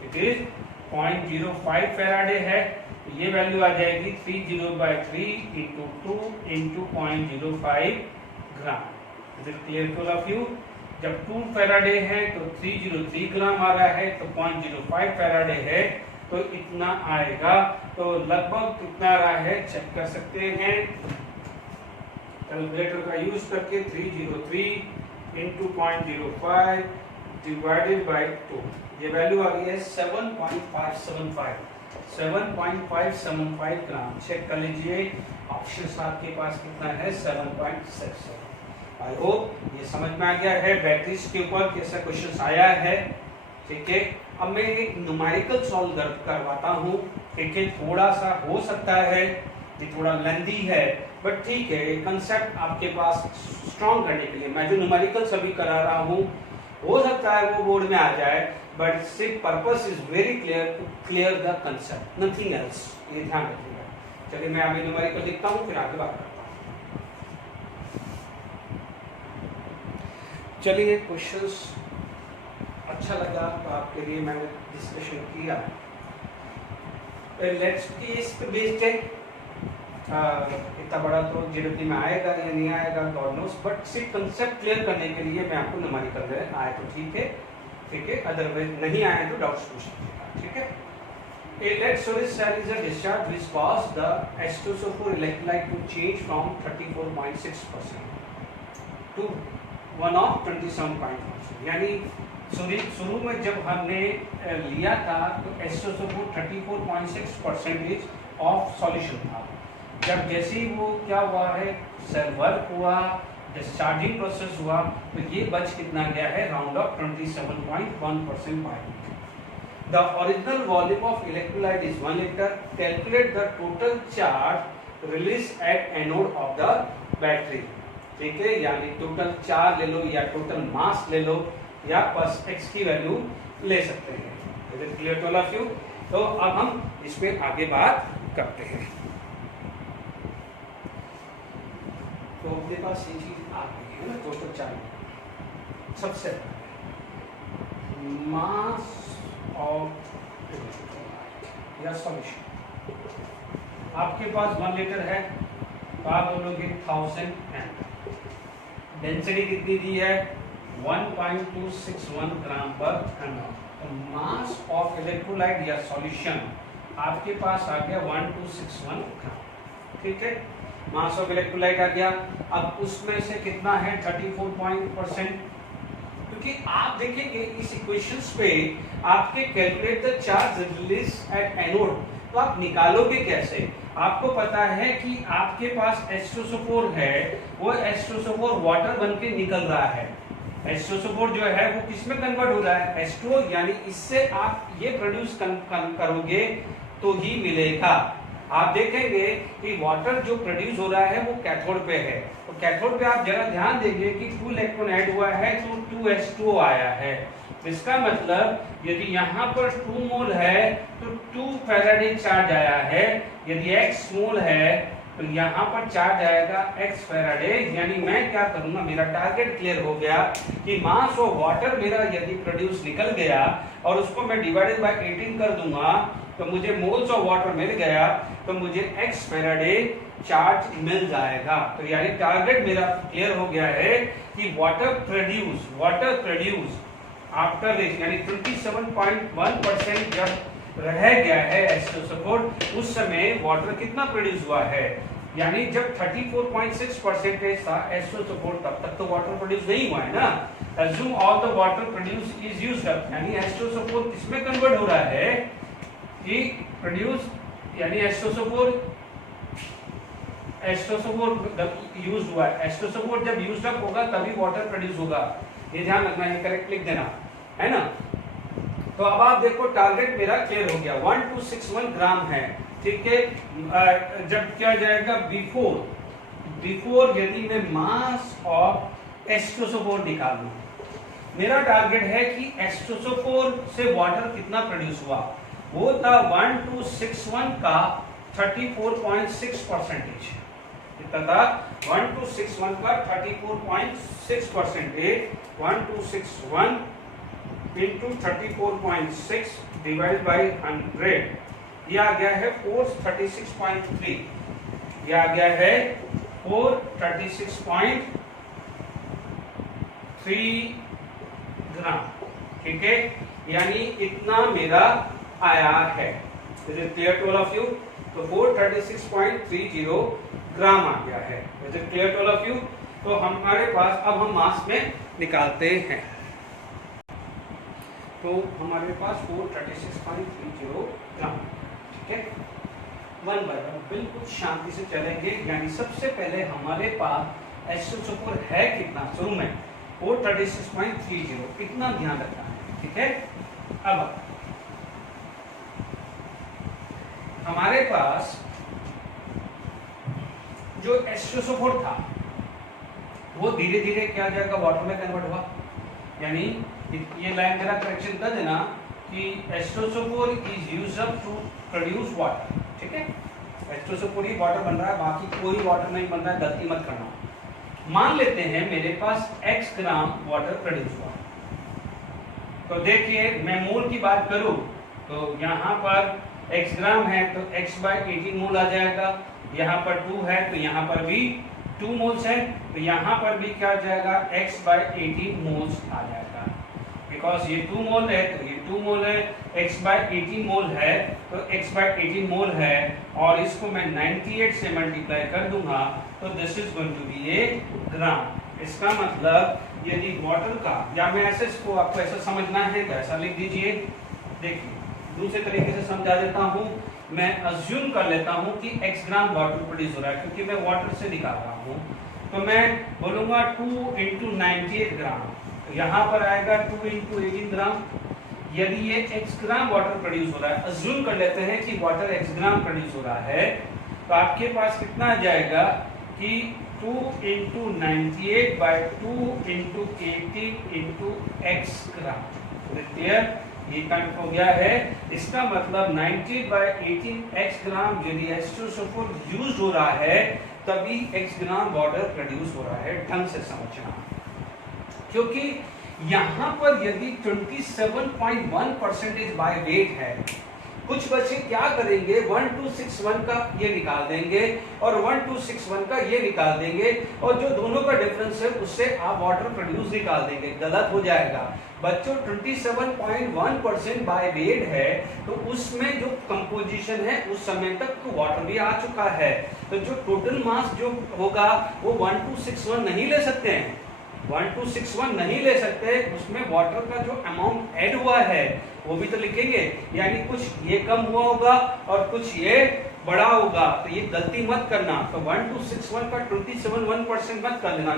इट इज 0.05 फैराडे है, ये वैल्यू आ जाएगी 3/3 into 2 into 0.05 gram. Is it clear to all of you? जब 2 फैराडे है तो 303 ग्राम आ रहा है, तो 0.05 फैराडे है तो इतना आएगा। तो लगभग कितना आ रहा है चेक कर सकते हैं कैलकुलेटर का यूज करके। 303 इंटू 0.05 डिवाइडेड बाई 2, ये वैल्यू आ गई है 7.575 ग्राम। चेक कर लीजिए, ऑप्शन आपके पास कितना है, 7.67। आई होप ये समझ में आ गया है बैटरीज के ऊपर कैसा क्वेश्चन आया है। ठीक है, अब मैं एक न्यूमेरिकल सॉल्व करवाता हूँ। ठीक है, थोड़ा सा हो सकता है ये थोड़ा लेंथी है, बट ठीक है, कंसेप्ट आपके पास स्ट्रॉन्ग करने के लिए मैं जो न्यूमेरिकल सभी करा रहा हूँ, हो सकता है वो बोर्ड में आ जाए, बट सिर्फ purpose is very clear to clear the concept, nothing else. ये ध्यान रखिएगा। चलिए मैं अभी न्यूमेरिकल लिखता हूँ, फिर आगे बात करता हूँ। चलिए, क्वेश्चंस अच्छा लगा तो आपके लिए मैंने डिस्कशन किया। लेट्स की इस पे बेस्ड है, इतना बड़ा तो जीडीपी में आएगा या नहीं आएगा गॉड नोस, बट सिर्फ कंसेप्ट क्लियर करने के लिए मैं आपको न्यूमेरिकल दे रहा आए तो ठीक है, अदरवाइज नहीं आए तो डाउट्स पूछ लीजिएगा। ठीक है, a lead solid cell is a discharge which cause the H2SO4 electrolyte to change from 34.6% to 1 of 27.1%। यानी शुरू में जब हमने लिया था तो H2SO4 34.6% ऑफ सॉल्यूशन था। जब जैसे ही वो क्या हुआ है, सेल वर्क हुआ, डिस्चार्जिंग प्रोसेस हुआ, तो ये बच कितना गया है, round off 27.1% by. The original volume of electrolyte is 1 liter. Calculate the total charge released at anode of the battery। ठीक है, यानी टोटल चार्ज ले लो या टोटल मास ले लो या बस x की वैल्यू ले सकते हैं। Is it clear to all of you? तो अब हम इस पे आगे बात करते हैं। तो अपने पास ये चीज आ गई है ना, टोटल चार्ज। सबसे मास ऑफ या सॉल्यूशन आपके पास 1 लीटर है तो आप बोलोगे 1000 ml। डेंसिटी कितनी दी है, 1.261 ग्राम पर ml। तो मास ऑफ इलेक्ट्रोलाइट या सॉल्यूशन आपके पास आ गया 1261 ग्राम। ठीक है, मास ऑफ इलेक्ट्रोलाइट आ गया। अब उसमें से कितना है, 34%। क्योंकि आप देखेंगे इस इक्वेशंस पे आपके calculate the charge release at anode, तो आप निकालोगे कैसे? आपको पता है कि आपके पास H2SO4 है, वो H2SO4 वाटर बन के निकल रहा है। H2SO4 जो है वो किस में कन्वर्ट हो रहा है, H2O, यानी इससे आप ये प्रोड्यूस करोगे तो ही मिलेगा। आप देखेंगे कि वाटर जो प्रोड्यूस हो रहा है वो कैथोड पे है, तो कैथोड पे आप जरा ध्यान देंगे कि 2 इलेक्ट्रॉन ऐड हुआ है तो 2H2O आया है। इसका मतलब यदि यहाँ पर 2 मोल है तो 2 फैराडे चार्ज आया है, यदि x मोल है तो यहाँ पर चार्ज आएगा x फैराडे। यानी मैं क्या करूंगा, मेरा टारगेट क्लियर हो गया कि मास ऑफ वाटर मेरा यदि प्रोड्यूस निकल गया और उसको मैं डिवाइडेड बाय 18 कर दूंगा तो मुझे मोल्स ऑफ वाटर मिल गया, तो मुझे x फैराडे चार्ज मिल जाएगा। तो यानी टारगेट मेरा क्लियर हो गया है कि वाटर प्रोड्यूस आफ्टर दिस, यानी 27.1% जब रह गया है H2SO4, उस समय वाटर कितना प्रोड्यूस हुआ है, यानी जब 34.6% था H2SO4 तब तक तो वाटर प्रोड्यूस नहीं हुआ है ना। assume all the water produced is used up, यानी H2SO4 किसमें कन्वर्ट हो रहा है कि प्रोड्यूस, यानी H2SO4 यूज हुआ है। H2SO4 जब यूज्ड अप होगा तभी वाटर प्रोड्यूस होगा, ये ध्यान रखना है, करेक्ट लिख देना है ना। तो अब आप देखो टारगेट मेरा क्लियर हो गया, 1261 ग्राम है। ठीक है, जब क्या जाएगा, बिफोर यदि मैं मास ऑफ H2SO4 निकालूं, मेरा टारगेट है कि H2SO4 से वाटर कितना प्रोड्यूस हुआ, वो था 1261 का 34.6%। कितना था, 1261 का 34.6%। 1261 इंटू 34.6 डिवाइड बाई 100, ये आ गया है 436.3, ये आ गया है 436.3 ग्राम। ठीक है, यानी इतना मेरा आया है। Is it clear to all of you? तो 436.30 ग्राम आ गया है। Is it clear to all of you? तो हमारे पास अब हम मास में निकालते हैं। तो हमारे पास 436.30 ग्राम। ठीक है, वन बाय वन बिल्कुल शांति से चलेंगे। यानी सबसे पहले हमारे पास H2SO4 है कितना शुरू में 436.30, इतना ध्यान रखना है। ठीक है, अब हमारे पास जो H2SO4 था वो धीरे धीरे क्या जाएगा, वाटर में कन्वर्ट हुआ। यानी ये लाइन जरा करेक्शन कर देना कि H2SO4 is used up to produce water. ठीक है, H2SO4 ही वाटर बन रहा है, बाकी कोई वाटर नहीं बन रहा है, गलती मत करना। मान लेते हैं मेरे पास x ग्राम वाटर प्रोड्यूस हुआ। तो देखिए, मैं मोल की बात करूं तो यहाँ पर x ग्राम है तो x/18 मोल आ जाएगा। यहाँ पर 2 है तो यहाँ पर भी 2 मोल्स है, तो यहाँ पर भी क्या आ जाएगा, x/18 मोल्स आ जाएगा। बिकॉज ये 2 मोल है तो ये 2 मोल है, x/18 मोल है तो x/18 मोल है, और इसको मैं 98 से मल्टीप्लाई कर दूंगा तो this is going to be a gram. इसका मतलब यदि वाटर का, या मैं ऐसे इसको आपको ऐसा समझना है तो ऐसा लिख दीजिए। देखिए, दूसरे तरीके से समझा देता हूँ। मैं अज्यूम कर लेता हूँ कि x ग्राम वाटर प्रोड्यूस हो रहा है, क्योंकि मैं वाटर से निकाल रहा हूँ। तो मैं बोलूंगा 2 × 98 ग्राम, तो यहाँ पर आएगा 2 × 18 ग्राम। यदि ये x ग्राम वाटर प्रोड्यूस हो रहा है, अज्यूम कर लेते हैं कि वाटर x ग्राम प्रोड्यूस हो रहा है, तो आपके पास कितना आ जाएगा कि 2 × 98/2 × 18 × x ग्राम। क्लियर? ये कनेक्ट हो गया है। इसका मतलब 90/18 x ग्राम यदि H2SO4 यूज हो रहा है तभी x ग्राम वाटर प्रोड्यूस हो रहा है। ढंग से समझना, क्योंकि यहाँ पर यदि 27.1% बाय वेट है, कुछ बच्चे क्या करेंगे 1261 का ये निकाल देंगे और 1261 का ये निकाल देंगे, और जो दोनों का डिफरेंस है उससे आप वाटर प्रोड्यूस निकाल देंगे। गलत हो जाएगा बच्चों। 27.1% बाय वेट है तो उसमें जो कंपोजिशन है उस समय तक तो वाटर भी आ चुका है, तो जो टोटल मास जो होगा वो 1261 नहीं ले सकते हैं, 1261 नहीं ले सकते। उसमें वाटर का जो अमाउंट ऐड हुआ है वो भी तो लिखेंगे, यानी कुछ ये कम हुआ होगा और कुछ ये बड़ा होगा, तो ये गलती मत करना। तो 1261 का 27.1% मत कर देना,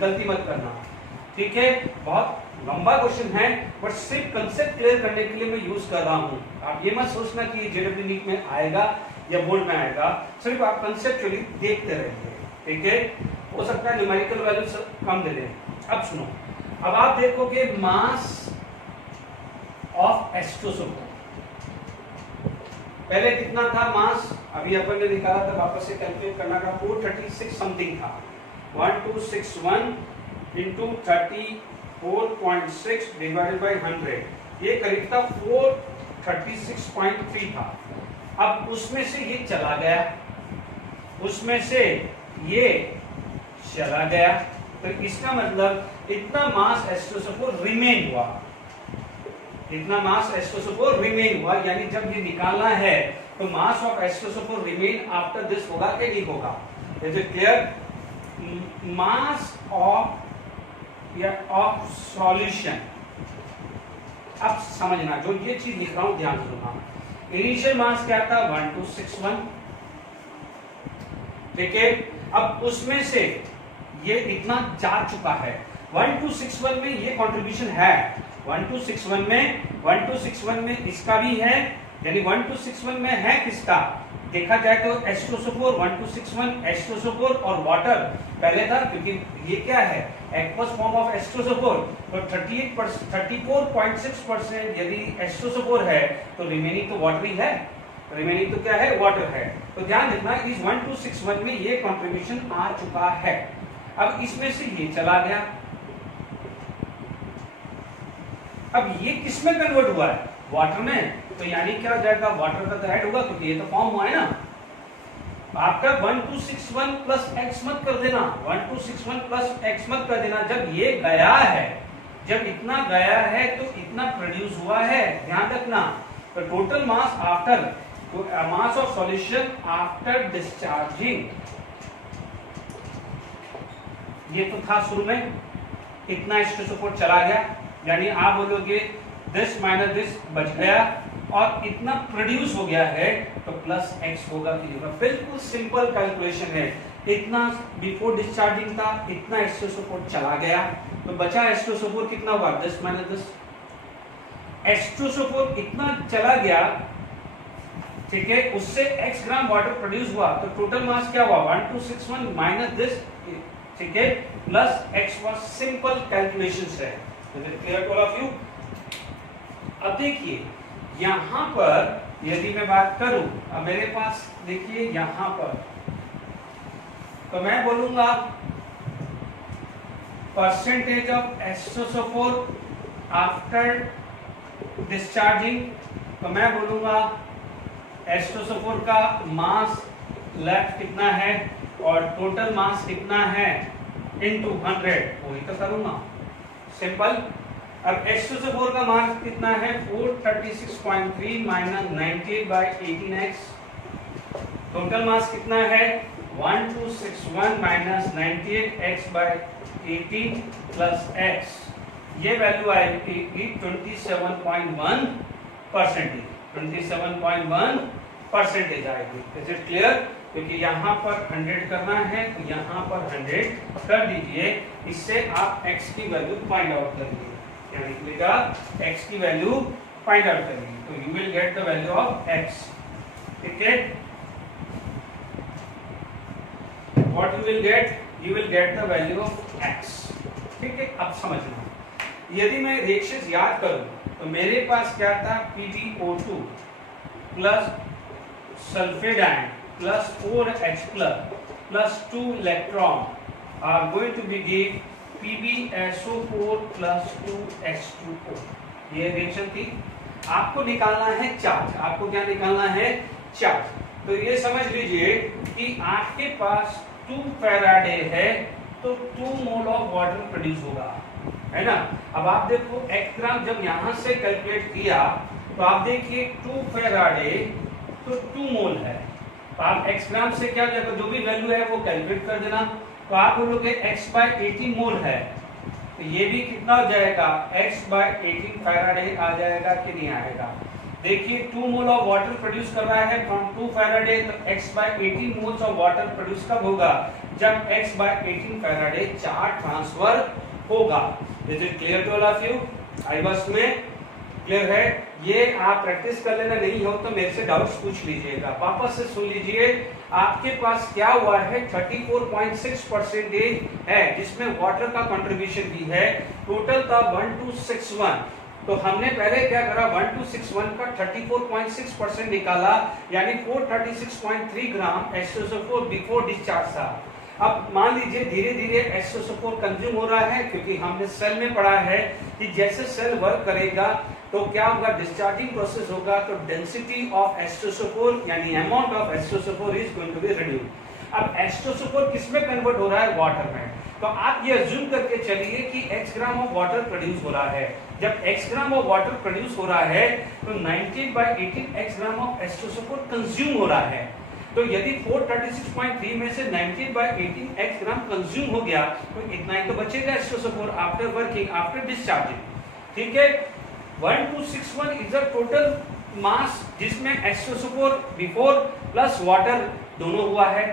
गलती मत करना। ठीक है, बहुत लंबा क्वेश्चन है, बट सिर्फ कंसेप्ट क्लियर करने के लिए मैं यूज कर रहा हूँ। आप ये मत सोचना कि ये जेडब्ल्यू नीट में आएगा या बोर्ड में आएगा, सिर्फ आप कंसेप्चुअली देखते रहिए। ठीक है, हो सकता है न्यूमेरिकल वैल्यू कम दे दें। अब सुनो, अब आप देखोगे मास ऑफ H2SO4 पहले कितना था मास, अभी अपन ने निकाला था, वापस से कैलकुलेट करना था, 436 समथिंग था। 1261 × 34.6 डिवाइडेड बाय 100, ये करीब था 436.3 था। अब उसमें से ये चला गया, उसमें से ये चला गया, तो इसका मतलब इतना मास H2SO4 रिमेन हुआ, इतना मास H2SO4 रिमेन हुआ। यानी जब ये निकालना है तो mass of H2SO4 remain after this होगा कि नहीं होगा? Is it clear? Mass of solution, अब समझना, जो ये चीज लिख रहा हूं ध्यान से सुनना। इनिशियल मास क्या था 1261, ठीक है। अब उसमें से ये इतना जा चुका है, 1261 में ये कंट्रीब्यूशन है, 1261 में इसका भी है, यानी 1261 में है किसका देखा जाए तो H2SO4, 1261 H2SO4 और वाटर पहले था, क्योंकि ये क्या है एक्वस फॉर्म ऑफ H2SO4, तो 34.6% यदि H2SO4 है तो रिमेनिंग तो वाटर ही है, रिमेनिंग तो क्या है वाटर है। तो ध्यान रखना इस 1261 में ये कंट्रीब्यूशन आ चुका है। अब इसमें से ये चला गया, अब ये किस में कन्वर्ट हुआ है? वाटर में। तो यानी क्या हो जाएगा? वाटर का तो ऐड होगा क्योंकि ये तो फॉर्म हुआ है ना। आपका 1261 प्लस एक्स मत कर देना, 1261 प्लस एक्स मत कर देना। जब ये गया है, जब इतना गया है तो इतना प्रोड्यूस हुआ है, ध्यान रखना। तो total mass after, mass of solution after discharging, ये तो था शुरू में, इतना H2SO4 चला गया, यानी आप बोलोगे दिस माइनस दिस बच गया और इतना प्रोड्यूस हो गया है तो प्लस एक्स होगा। बिल्कुल सिंपल कैलकुलेशन है। इतना बिफोर डिस्चार्जिंग था, इतना H2SO4 चला गया तो बचा H2SO4 कितना हुआ? 10 माइनस 10। H2SO4 इतना चला गया, ठीक है, उससे x ग्राम वाटर प्रोड्यूस हुआ तो टोटल मास क्या हुआ? 1261 माइनस दिस, ठीक है, प्लस x हुआ। सिंपल कैलकुलेशंस है। Clear to all of you? अब देखिए यहां पर यदि मैं बात करूं, अब मेरे पास देखिए यहां पर तो मैं बोलूंगा percentage of H2SO4 after discharging, तो मैं बोलूंगा H2SO4 का मास लेफ्ट कितना है और टोटल मास कितना है इनटू 100, वही तो करूंगा सिंपल। अब H2SO4 का मास कितना है? 436.3 माइनस 98/18x। टोटल मास कितना है? 1261 माइनस 98x/18 प्लस x। ये वैल्यू आएगी 27.1 परसेंटेज, 27.1 परसेंटेज आएगी। Is it clear? क्योंकि यहाँ पर 100 करना है तो यहाँ पर 100 कर दीजिए, इससे आप x की वैल्यू फाइंड आउट करिए, क्या निकलेगा? x की वैल्यू फाइंड आउट करिए तो you will get the value of x, ठीक है। What you will get? You will get the value of x, ठीक है। अब समझना, यदि मैं रिएक्शंस याद करूं तो मेरे पास क्या था? PbO2 plus sulphate ion plus 4H plus 2 electron are going to be give PbSO4 plus 2H2O। ये रिएक्शन थी। आपको निकालना है चार्ज। आपको क्या निकालना है? चार्ज। तो ये समझ लीजिए कि आपके पास 2 फैराडे है तो 2 मोल ऑफ वाटर प्रोड्यूस होगा, है ना। अब आप देखो 1 ग्राम जब यहां से कैलकुलेट किया तो आप देखिए 2 फैराडे तो 2 मोल है, तो आप x ग्राम से क्या जाएगा? जो भी वैल्यू है वो कैलकुलेट कर देना। तो आप बोलोगे x/18 मोल है तो ये भी कितना हो जाएगा? x/18 फैराडे आ जाएगा कि नहीं आएगा? देखिए 2 मोल ऑफ वाटर प्रोड्यूस कर रहा है फ्रॉम 2 फैराडे, तो x/18 moles of water produce कब होगा? जब x/18 फैराडे चार्ज ट्रांसफर होगा। Is it clear to all of you? आई बस में क्लियर है? ये आप प्रैक्टिस कर लेना, नहीं हो तो मेरे से डाउट्स पूछ लीजिएगा। वापस से सुन लीजिए, आपके पास क्या हुआ है? 34.6% है जिसमें वाटर का कंट्रीब्यूशन भी है। टोटल था 1261, तो हमने पहले क्या करा? 1261 का 34.6% निकाला, यानी 436.3 ग्राम H2SO4 बिफोर डिस्चार्ज था। अब मान लीजिए धीरे धीरे H2SO4 कंज्यूम हो रहा है, क्योंकि हमने सेल में पढ़ा है कि जैसे सेल वर्क करेगा तो क्या होगा? डिस्चार्जिंग प्रोसेस होगा, तो डेंसिटी ऑफ H2SO4 यानी amount of H2SO4 is going to be reduced. अब H2SO4 किस में कन्वर्ट हो रहा है? वाटर में। तो आप ये अज्यूम करके चलिए कि x gram of water produce हो रहा है। जब x gram of water produce हो रहा है तो 19/18 x gram of H2SO4 consume हो रहा है। तो यदि 436.3 में से 19/18 x ग्राम कंज्यूम हो गया तो इतना ही तो बचेगा H2SO4 after working, after discharging, ठीक है। 1261 इज द टोटल मास जिसमें H2SO4 बिफोर प्लस वाटर दोनों हुआ है।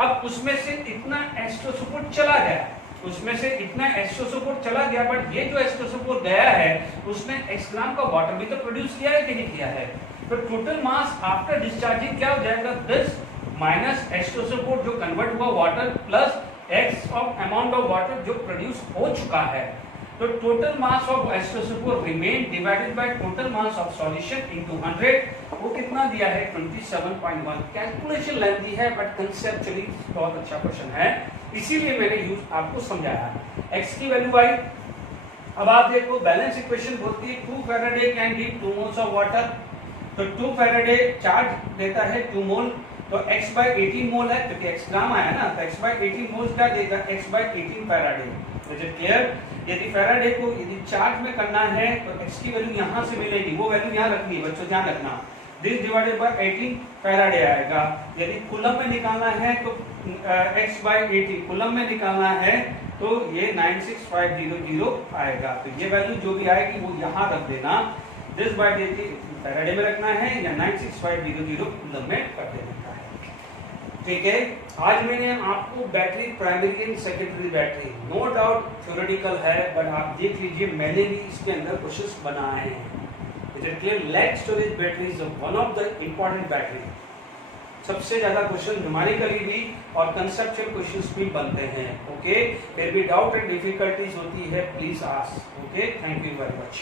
अब उसमें से इतना H2SO4 चला गया, उसमें से इतना H2SO4 चला गया, बट ये जो H2SO4 गया है उसने x ग्राम का वाटर भी तो प्रोड्यूस किया है कि नहीं किया है? तो टोटल मास आफ्टर डिस्चार्जिंग क्या हो जाएगा? 10 माइनस H2SO4 जो कन्वर्ट हुआ water plus x of amount of water जो प्रोड्यूस हो चुका है। तो total mass of H2SO4 remain divided by total mass of solution into 100, वो कितना दिया है? 27.1। कैलकुलेशन लेंथी है बट कंसेप्चुअली बहुत अच्छा क्वेश्चन है, इसीलिए मैंने यूज आपको समझाया। x की वैल्यू आई अब आप देखो बैलेंस इक्वेशन बोलती है 2 Faraday can give 2 moles of water, तो 2 फैराडे चार्ज देता है 2 मोल, तो x by 18 मोल है क्योंकि x ग्राम आया ना, तो x by 18 मोल्स क्या देगा, x by 18 Faraday. Is it clear? यदि फैराडे को यदि चार्ज में करना है तो x की वैल्यू यहां से मिलेगी, वो वैल्यू यहां रखनी है बच्चों, ध्यान रखना। दिस डिवाइडेड बाय 18 फैराडे आएगा। यदि कूलम में निकालना है तो x by 18 कूलम में निकालना है तो ये 96500 आएगा। तो ये वैल्यू जो भी आएगी वो यहां रख देना, दिस बाय 18 फैराडे में रखना है या 96500 कूलम में कर देना है। ठीक है, आज मैंने आपको battery primary and secondary battery, no doubt theoretical है, बट आप देख लीजिए मैंने भी इसके अंदर क्वेश्चंस बनाए हैं। Lead storage battery is one of the important battery, सबसे ज्यादा क्वेश्चन न्यूमेरिकली भी और कंसेप्चुअल क्वेश्चंस भी बनते हैं। ओके, फिर भी डाउट एंड डिफिकल्टीज होती है, please ask. Okay, thank you very much.